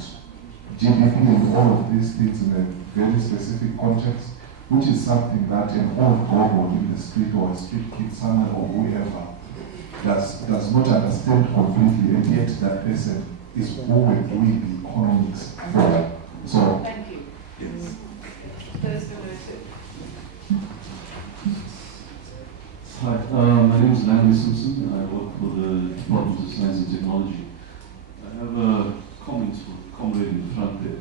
GDP and all of these things in a very specific context, which is something that an old gogo in the street or a street kid somewhere or whoever does not understand completely, and yet that person is who we're doing the economics for. So, thank you. yes. Hi, my name is Langley Simpson. I work for the Department of Science and Technology. I have a comment for the comrade in the front there.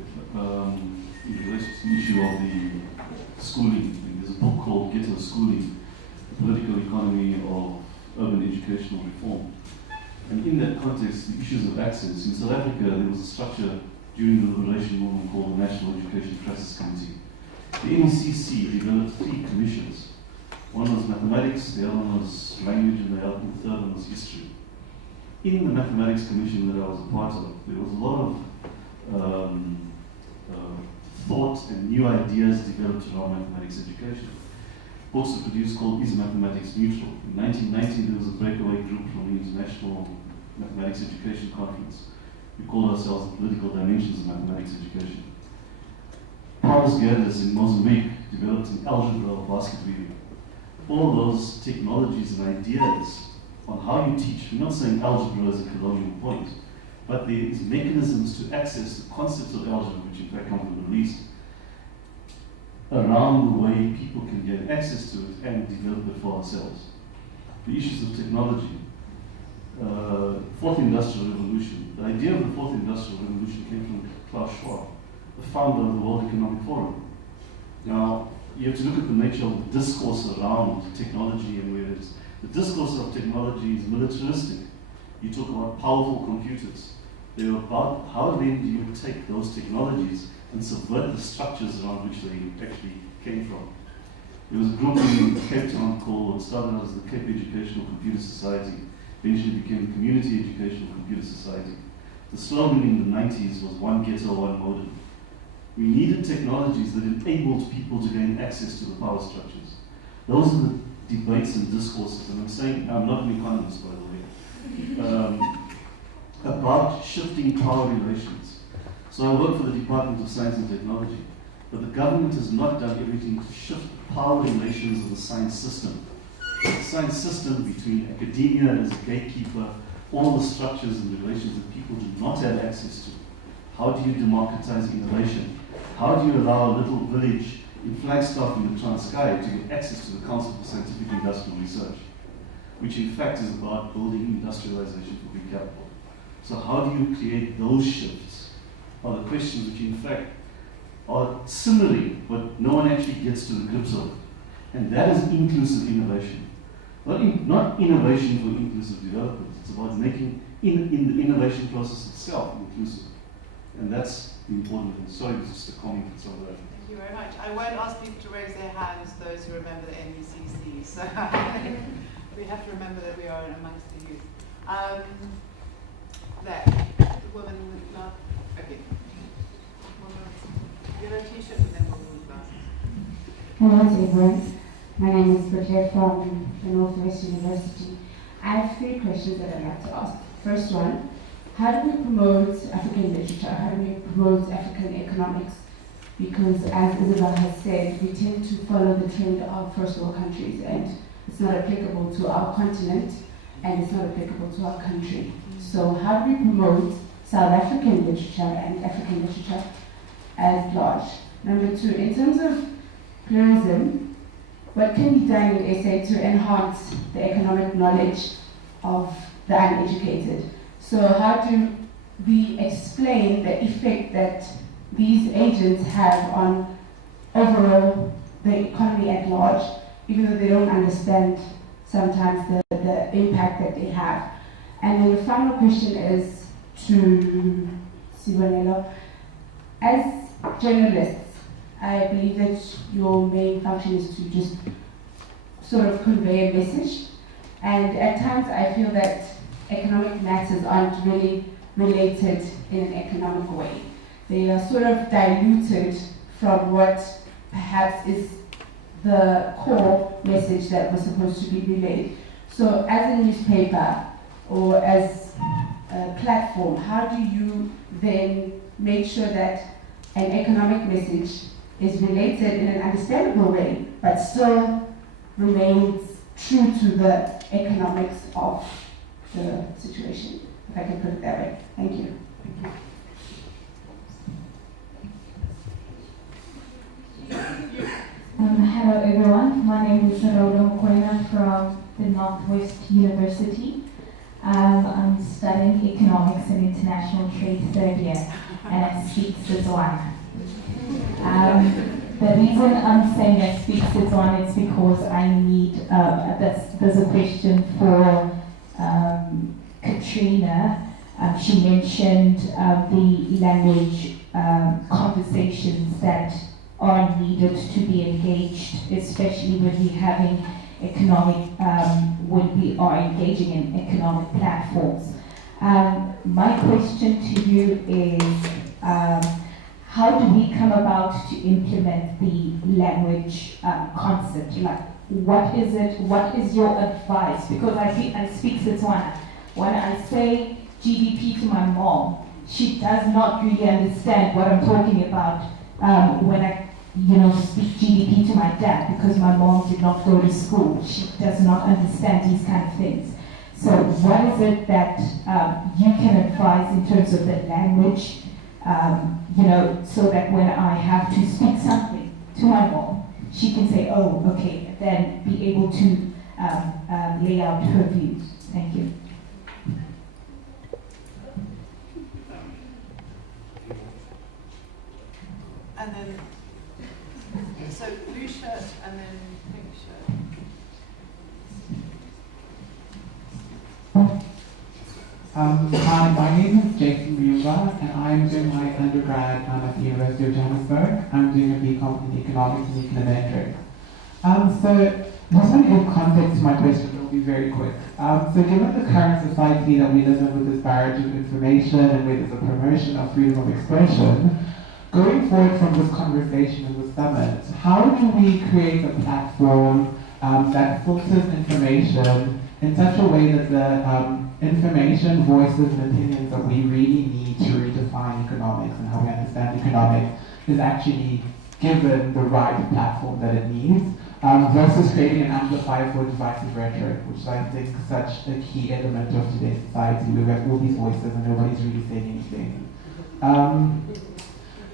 In relation to the issue of the schooling. There's a book called Ghetto Schooling, The Political Economy of Urban Educational Reform. And in that context, the issues of access. In South Africa, there was a structure during the liberation movement called the National Education Crisis Committee. The NECC developed 3 commissions. One was mathematics, the other one was language, and the third one was history. In the mathematics commission that I was a part of, there was a lot of thought and new ideas developed around mathematics education. Books were produced called Is Mathematics Neutral? In 1990, there was a breakaway group from the International Mathematics Education Conference. We called ourselves the Political Dimensions of Mathematics Education. Paulus Guedes in Mozambique developed an algebra of basket weaving. All those technologies and ideas on how you teach, we're not saying algebra is a colonial point, but there is mechanisms to access the concepts of algebra, which in fact come from the Middle East, around the way people can get access to it and develop it for ourselves. The issues of technology, Fourth Industrial Revolution. The idea of the Fourth Industrial Revolution came from Klaus Schwab, the founder of the World Economic Forum. Now, you have to look at the nature of the discourse around technology and where it is. The discourse of technology is militaristic. You talk about powerful computers. They're about how then do you take those technologies and subvert the structures around which they actually came from. There was a group in Cape Town called, what started out as the Cape Educational Computer Society, eventually became the Community Educational Computer Society. The slogan in the 90s was one ghetto, one modem. We needed technologies that enabled people to gain access to the power structures. Those are the debates and discourses, and I'm saying, I'm not an economist by the way, about shifting power relations. So I work for the Department of Science and Technology, but the government has not done everything to shift power relations of the science system. The science system between academia as a gatekeeper, all the structures and relations that people do not have access to. How do you democratize innovation? How do you allow a little village in Flagstaff in the Transkei to get access to the Council for Scientific Industrial Research, which in fact is about building industrialization for big capital. So how do you create those shifts are the questions which in fact are simmering, but no one actually gets to the grips of it. And that is inclusive innovation. Not innovation for inclusive development, it's about making in the innovation process itself inclusive. And that's the important thing. Sorry, just a comment on some of that. Thank you very much. I won't ask people to raise their hands, those who remember the NECC. So we have to remember that we are amongst the youth. There, the woman with not, okay. Get a t-shirt and then we'll move glasses. Hello everyone. My name is Bridget from the Northwest University. I have 3 questions that I'd like to ask. First one, how do we promote African literature? How do we promote African economics? Because as Isabel has said, we tend to follow the trend of first world countries, and it's not applicable to our continent and it's not applicable to our country. So how do we promote South African literature and African literature as large? Number 2, in terms of pluralism, what can be done in SA to enhance the economic knowledge of the uneducated? So how do we explain the effect that these agents have on overall the economy at large, even though they don't understand sometimes the impact that they have? And then the final question is to Sibonelo. As journalists, I believe that your main function is to just sort of convey a message. And at times I feel that economic matters aren't really related in an economic way. They are sort of diluted from what perhaps is the core message that was supposed to be relayed. So as a newspaper or as a platform, how do you then make sure that an economic message is related in an understandable way, but still remains true to the economics of the situation, if I can put it that way. Thank you. Hello everyone, my name is Rodo Koina from the Northwest University. I'm studying economics and international trade third year, and I speak Setswana. The reason I'm saying I speak Setswana is because I need, there's a question for Katrina. She mentioned the language conversations that are needed to be engaged, especially when we're having economic, when we are engaging in economic platforms. My question to you is, how do we come about to implement the language concept? Like, what is it? What is your advice? Because I speak Setswana. When I say GDP to my mom, she does not really understand what I'm talking about when I speak GDP to my dad, because my mom did not go to school. She does not understand these kind of things. So what is it that you can advise in terms of the language, so that when I have to speak something to my mom, she can say, oh, okay, then be able to lay out her views. Thank you. And then, so blue shirt and then pink shirt. Hi, my name is Jason Riuva, and I'm doing my undergrad at the University of Johannesburg. I'm doing a BCom in Economics and Econometrics. So just want to give context to my question. It'll be very quick. So given the current society that we live in with this barrage of information and with the promotion of freedom of expression, going forward from this conversation in the summit, how do we create a platform that filters information in such a way that the information, voices, and opinions that we really need to redefine economics and how we understand economics is actually given the right platform that it needs, versus creating an amplifier for divisive rhetoric, which I think is such a key element of today's society. We have all these voices and nobody's really saying anything.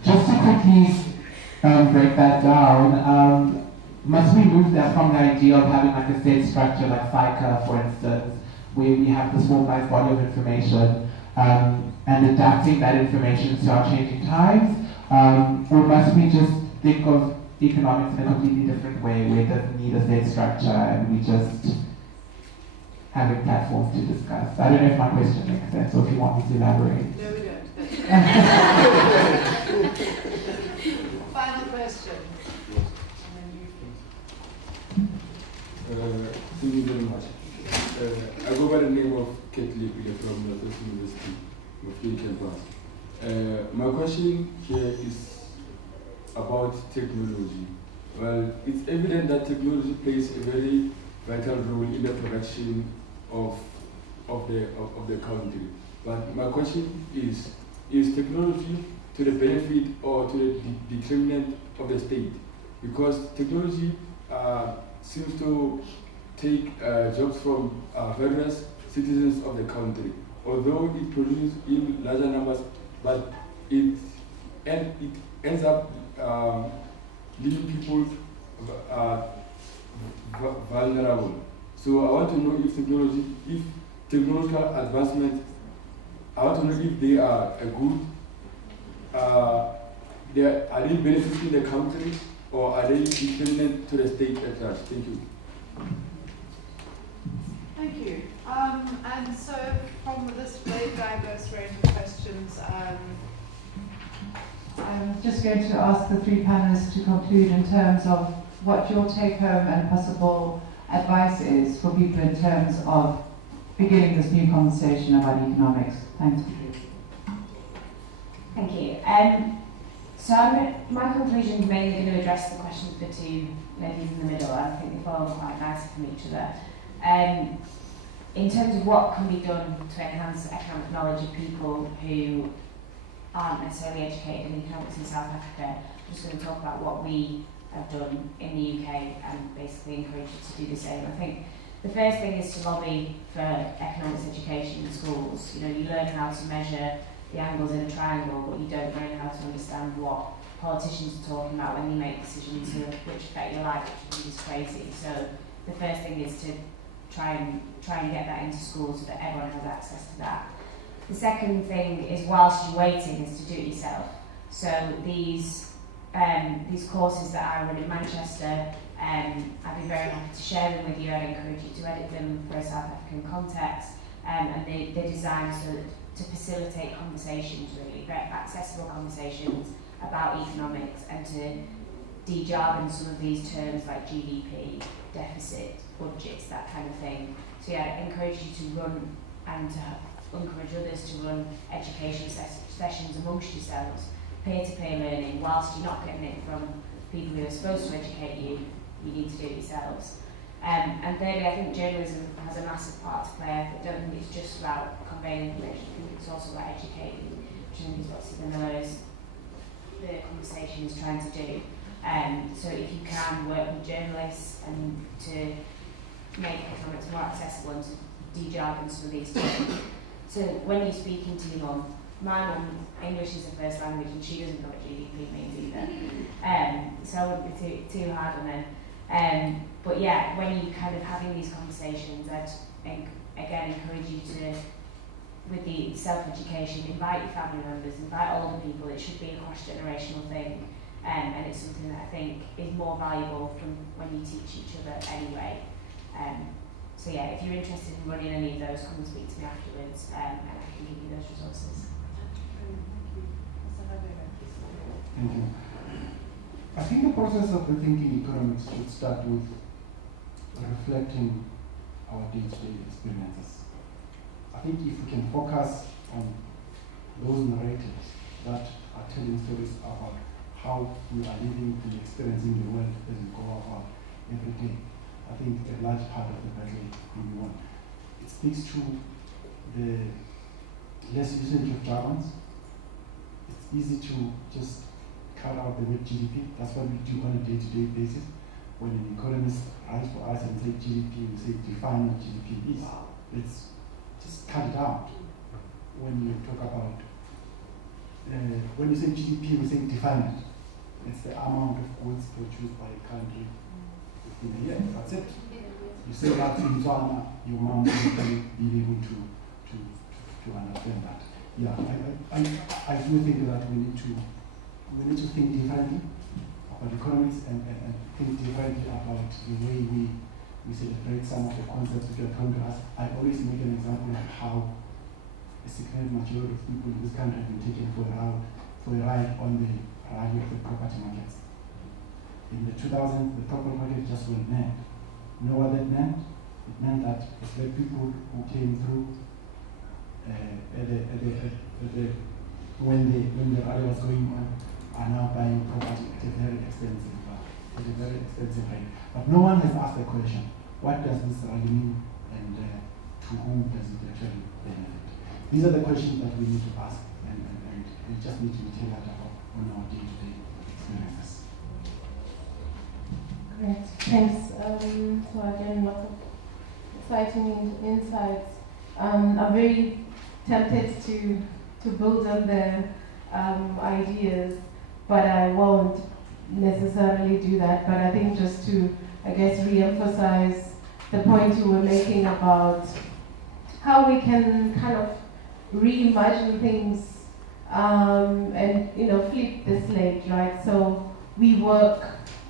Just to quickly break that down, must we move that from the idea of having like a set structure like FICA, for instance, where we have this formalized body of information and adapting that information to our changing times, or must we just think of economics in a completely different way where it doesn't need a set structure and we just have a platform to discuss? I don't know if my question makes sense or if you want me to elaborate. No, we don't. Final question. Thank you very much. I go by the name of Ketley from Northwest University of campus. My question here is about technology. Well, it's evident that technology plays a very vital role in the production of the country. But my question is technology to the benefit or to the detriment of the state? Because technology seems to take jobs from various citizens of the country, although it produces in larger numbers, but it ends up leaving people vulnerable. So I want to know if technological advancement, I want to know if they are a good, are they benefiting the country or are they determinant to the state at large? Thank you. Thank you. And so from this very diverse range of questions, I'm just going to ask the three panelists to conclude in terms of what your take-home and possible advice is for people in terms of beginning this new conversation about economics. Thanks. Thank you. So my conclusion is mainly going to address the questions of the two ladies in the middle. I think they follow quite nicely from each other. In terms of what can be done to enhance economic knowledge of people who aren't necessarily educated in economics in South Africa, I'm just going to talk about what we have done in the UK and basically encourage you to do the same. I think the first thing is to lobby for economics education in schools. You know, you learn how to measure the angles in a triangle, but you don't learn how to understand what politicians are talking about when they make decisions which affect your life, which is crazy. So the first thing is to try and get that into schools so that everyone has access to that. The second thing is, whilst you're waiting, is to do it yourself. So these courses that I run in Manchester, I'd be very happy to share them with you. I'd encourage you to edit them for a South African context, and they're designed so that to facilitate conversations, really, very accessible conversations about economics, and to de-jargon some of these terms like GDP, deficit, budgets, that kind of thing. So yeah, I encourage you to run and to encourage others to run education sessions amongst yourselves, peer-to-peer learning, whilst you're not getting it from people who are supposed to educate you, you need to do it yourselves. And thirdly, I think journalism has a massive part to play. I don't think it's just about conveying information, I think it's also about educating, which I think is what Stephen Miller's the conversation is trying to do. So if you can work with journalists and to make economics more accessible and to de-jargon some of these terms. So when you're speaking to your mum, my mum, English is her first language and she doesn't know what GDP means either. So I wouldn't be too hard on her. But yeah, when you're kind of having these conversations, I'd again encourage you to, with the self-education, invite your family members, invite older people. It should be a cross-generational thing. And it's something that I think is more valuable from when you teach each other anyway. So yeah, if you're interested in running any of those, come and speak to me afterwards, and I can give you those resources. Thank you. I think the process of rethinking economics should start with reflecting our day-to-day experiences. I think if we can focus on those narratives that are telling stories about how we are living and experiencing the world as we go about every day, I think a large part of the battle will be won. It speaks to the less usage of jargons. It's easy to just cut out the word GDP. That's what we do on a day-to-day basis. When an economist writes for us and says GDP, we say define what GDP is. Let's just cut it out. When you talk about, when you say GDP, we say define it. It's the amount of goods produced by a country in a year. That's it. You say that in Ghana, your mom will be able to understand that. Yeah, I do think that we need to think differently about economics and think differently about the way we celebrate some of the concepts which are thrown to us. I always make an example of how a significant majority of people in this country have been taken for a ride on the rally of the property markets. In the 2000s, the property market just went mad. You know what that meant? It meant that the black people who came through when the rally was going on are now buying property at a very expensive rate. But no one has asked the question, what does this rally mean and to whom does it actually benefit? These are the questions that we need to ask, and we just need to be tailored on our day-to-day experiences. Great, thanks. So again, lots of exciting insights. I'm very tempted to build on the ideas, but I won't necessarily do that. But I think just to, I guess, re-emphasize the point you were making about how we can kind of reimagine things and flip the slate, right? So we work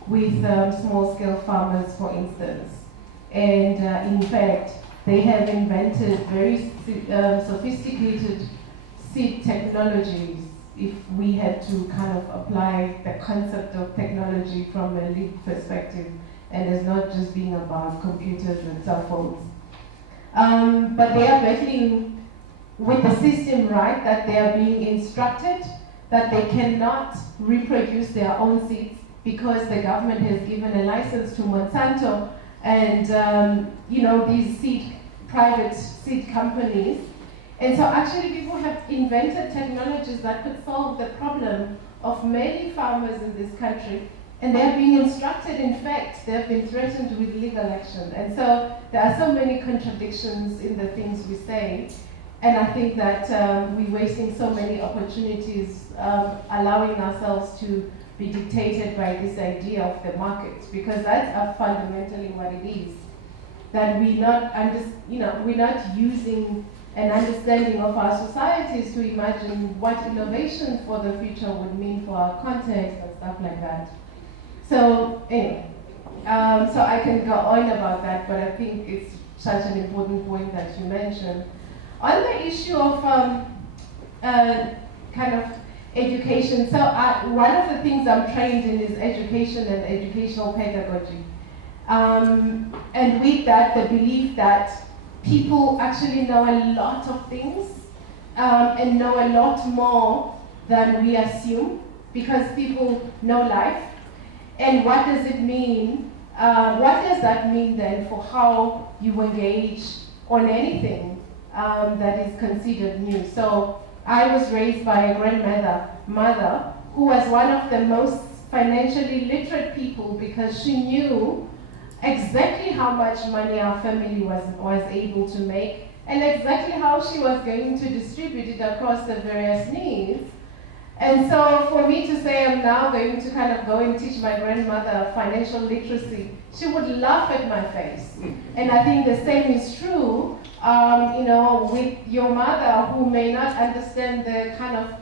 with small-scale farmers, for instance, and in fact, they have invented very sophisticated seed technologies. If we had to kind of apply the concept of technology from a lead perspective, and it's not just being about computers and cell phones. But they are battling with the system, right, that they are being instructed that they cannot reproduce their own seeds because the government has given a license to Monsanto and these private seed companies. And so actually people have invented technologies that could solve the problem of many farmers in this country And they're being instructed, in fact, they've been threatened with legal action. And so there are so many contradictions in the things we say. And I think that we're wasting so many opportunities allowing ourselves to be dictated by this idea of the market, because that's fundamentally what it is. That we're not using an understanding of our societies to imagine what innovation for the future would mean for our context and stuff like that. So anyway, so I can go on about that, but I think it's such an important point that you mentioned. On the issue of kind of education, so one of the things I'm trained in is education and educational pedagogy. And with that, the belief that people actually know a lot of things and know a lot more than we assume, because people know life. And what does it mean? What does that mean then for how you engage on anything that is considered new? So I was raised by a mother who was one of the most financially literate people, because she knew exactly how much money our family was able to make and exactly how she was going to distribute it across the various needs. And so for me to say I'm now going to kind of go and teach my grandmother financial literacy, she would laugh at my face. And I think the same is true, with your mother, who may not understand the kind of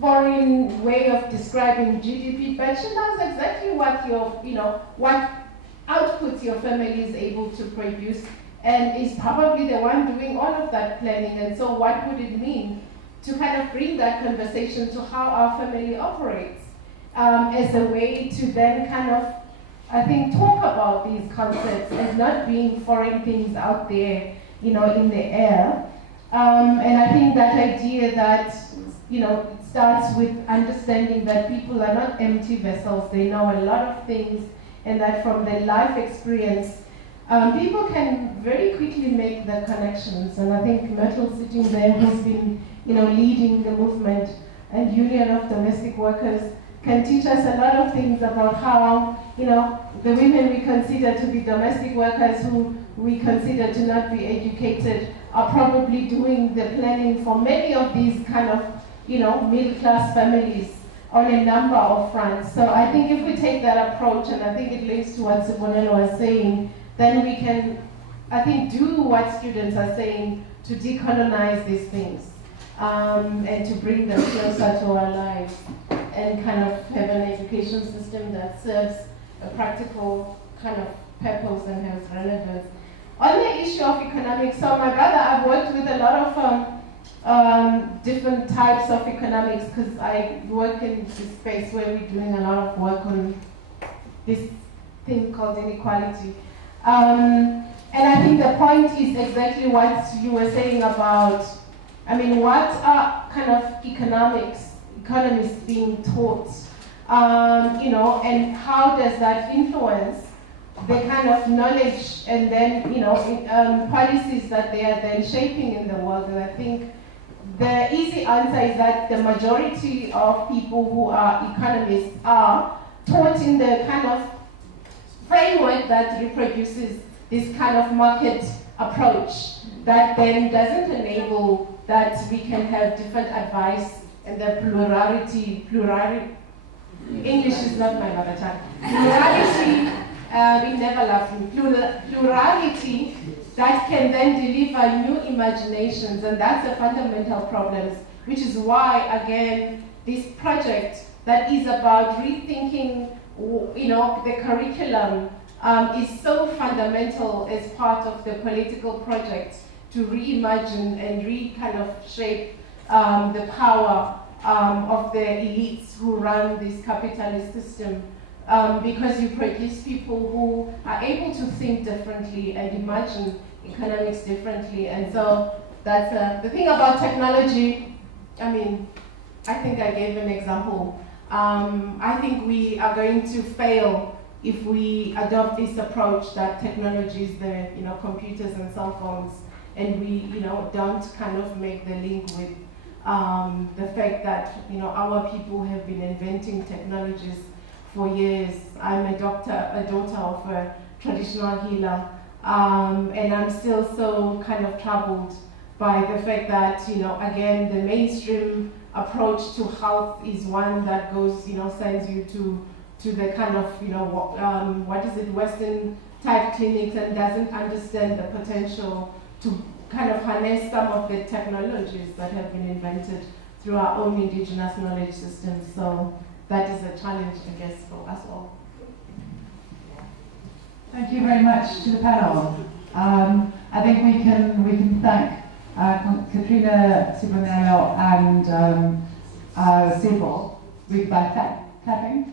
foreign way of describing GDP, but she knows exactly what what outputs your family is able to produce, and is probably the one doing all of that planning. And so what would it mean to kind of bring that conversation to how our family operates as a way to then kind of, I think, talk about these concepts as not being foreign things out there, in the air. And I think that idea that, it starts with understanding that people are not empty vessels, they know a lot of things, and that from their life experience, people can very quickly make the connections. And I think Myrtle sitting there has been, leading the movement and Union of Domestic Workers can teach us a lot of things about how, the women we consider to be domestic workers, who we consider to not be educated, are probably doing the planning for many of these kind of, middle-class families on a number of fronts. So I think if we take that approach, and I think it links to what Sibonelo was saying, then we can, I think, do what students are saying to decolonize these things and to bring them closer to our lives, and kind of have an education system that serves a practical kind of purpose and has relevance. On the issue of economics, so my brother, I've worked with a lot of different types of economics, because I work in this space where we're doing a lot of work on this thing called inequality. And I think the point is exactly what you were saying about, what are kind of economists being taught, and how does that influence the kind of knowledge and then, policies that they are then shaping in the world. And I think the easy answer is that the majority of people who are economists are taught in the kind of framework that reproduces this kind of market approach that then doesn't enable that we can have different advice and the plurality, English is not my mother tongue, plurality, we never love plurality that can then deliver new imaginations, and that's a fundamental problem, which is why, again, this project that is about rethinking, the curriculum is so fundamental as part of the political project to reimagine and kind of shape the power of the elites who run this capitalist system, because you produce people who are able to think differently and imagine economics differently. And so that's the thing about technology. I think I gave an example. I think we are going to fail if we adopt this approach that technology is the computers and cell phones, and we don't kind of make the link with the fact that our people have been inventing technologies for years. I'm a daughter of a traditional healer, and I'm still so kind of troubled by the fact that, you know, again, the mainstream approach to health is one that goes, you know, sends you to the kind of, you know, what is it, Western type clinics, and doesn't understand the potential to kind of harness some of the technologies that have been invented through our own indigenous knowledge systems. So that is a challenge, I guess, for us all. Thank you very much to the panel. I think we can thank Katrina Subramanian and Sibyl by clapping.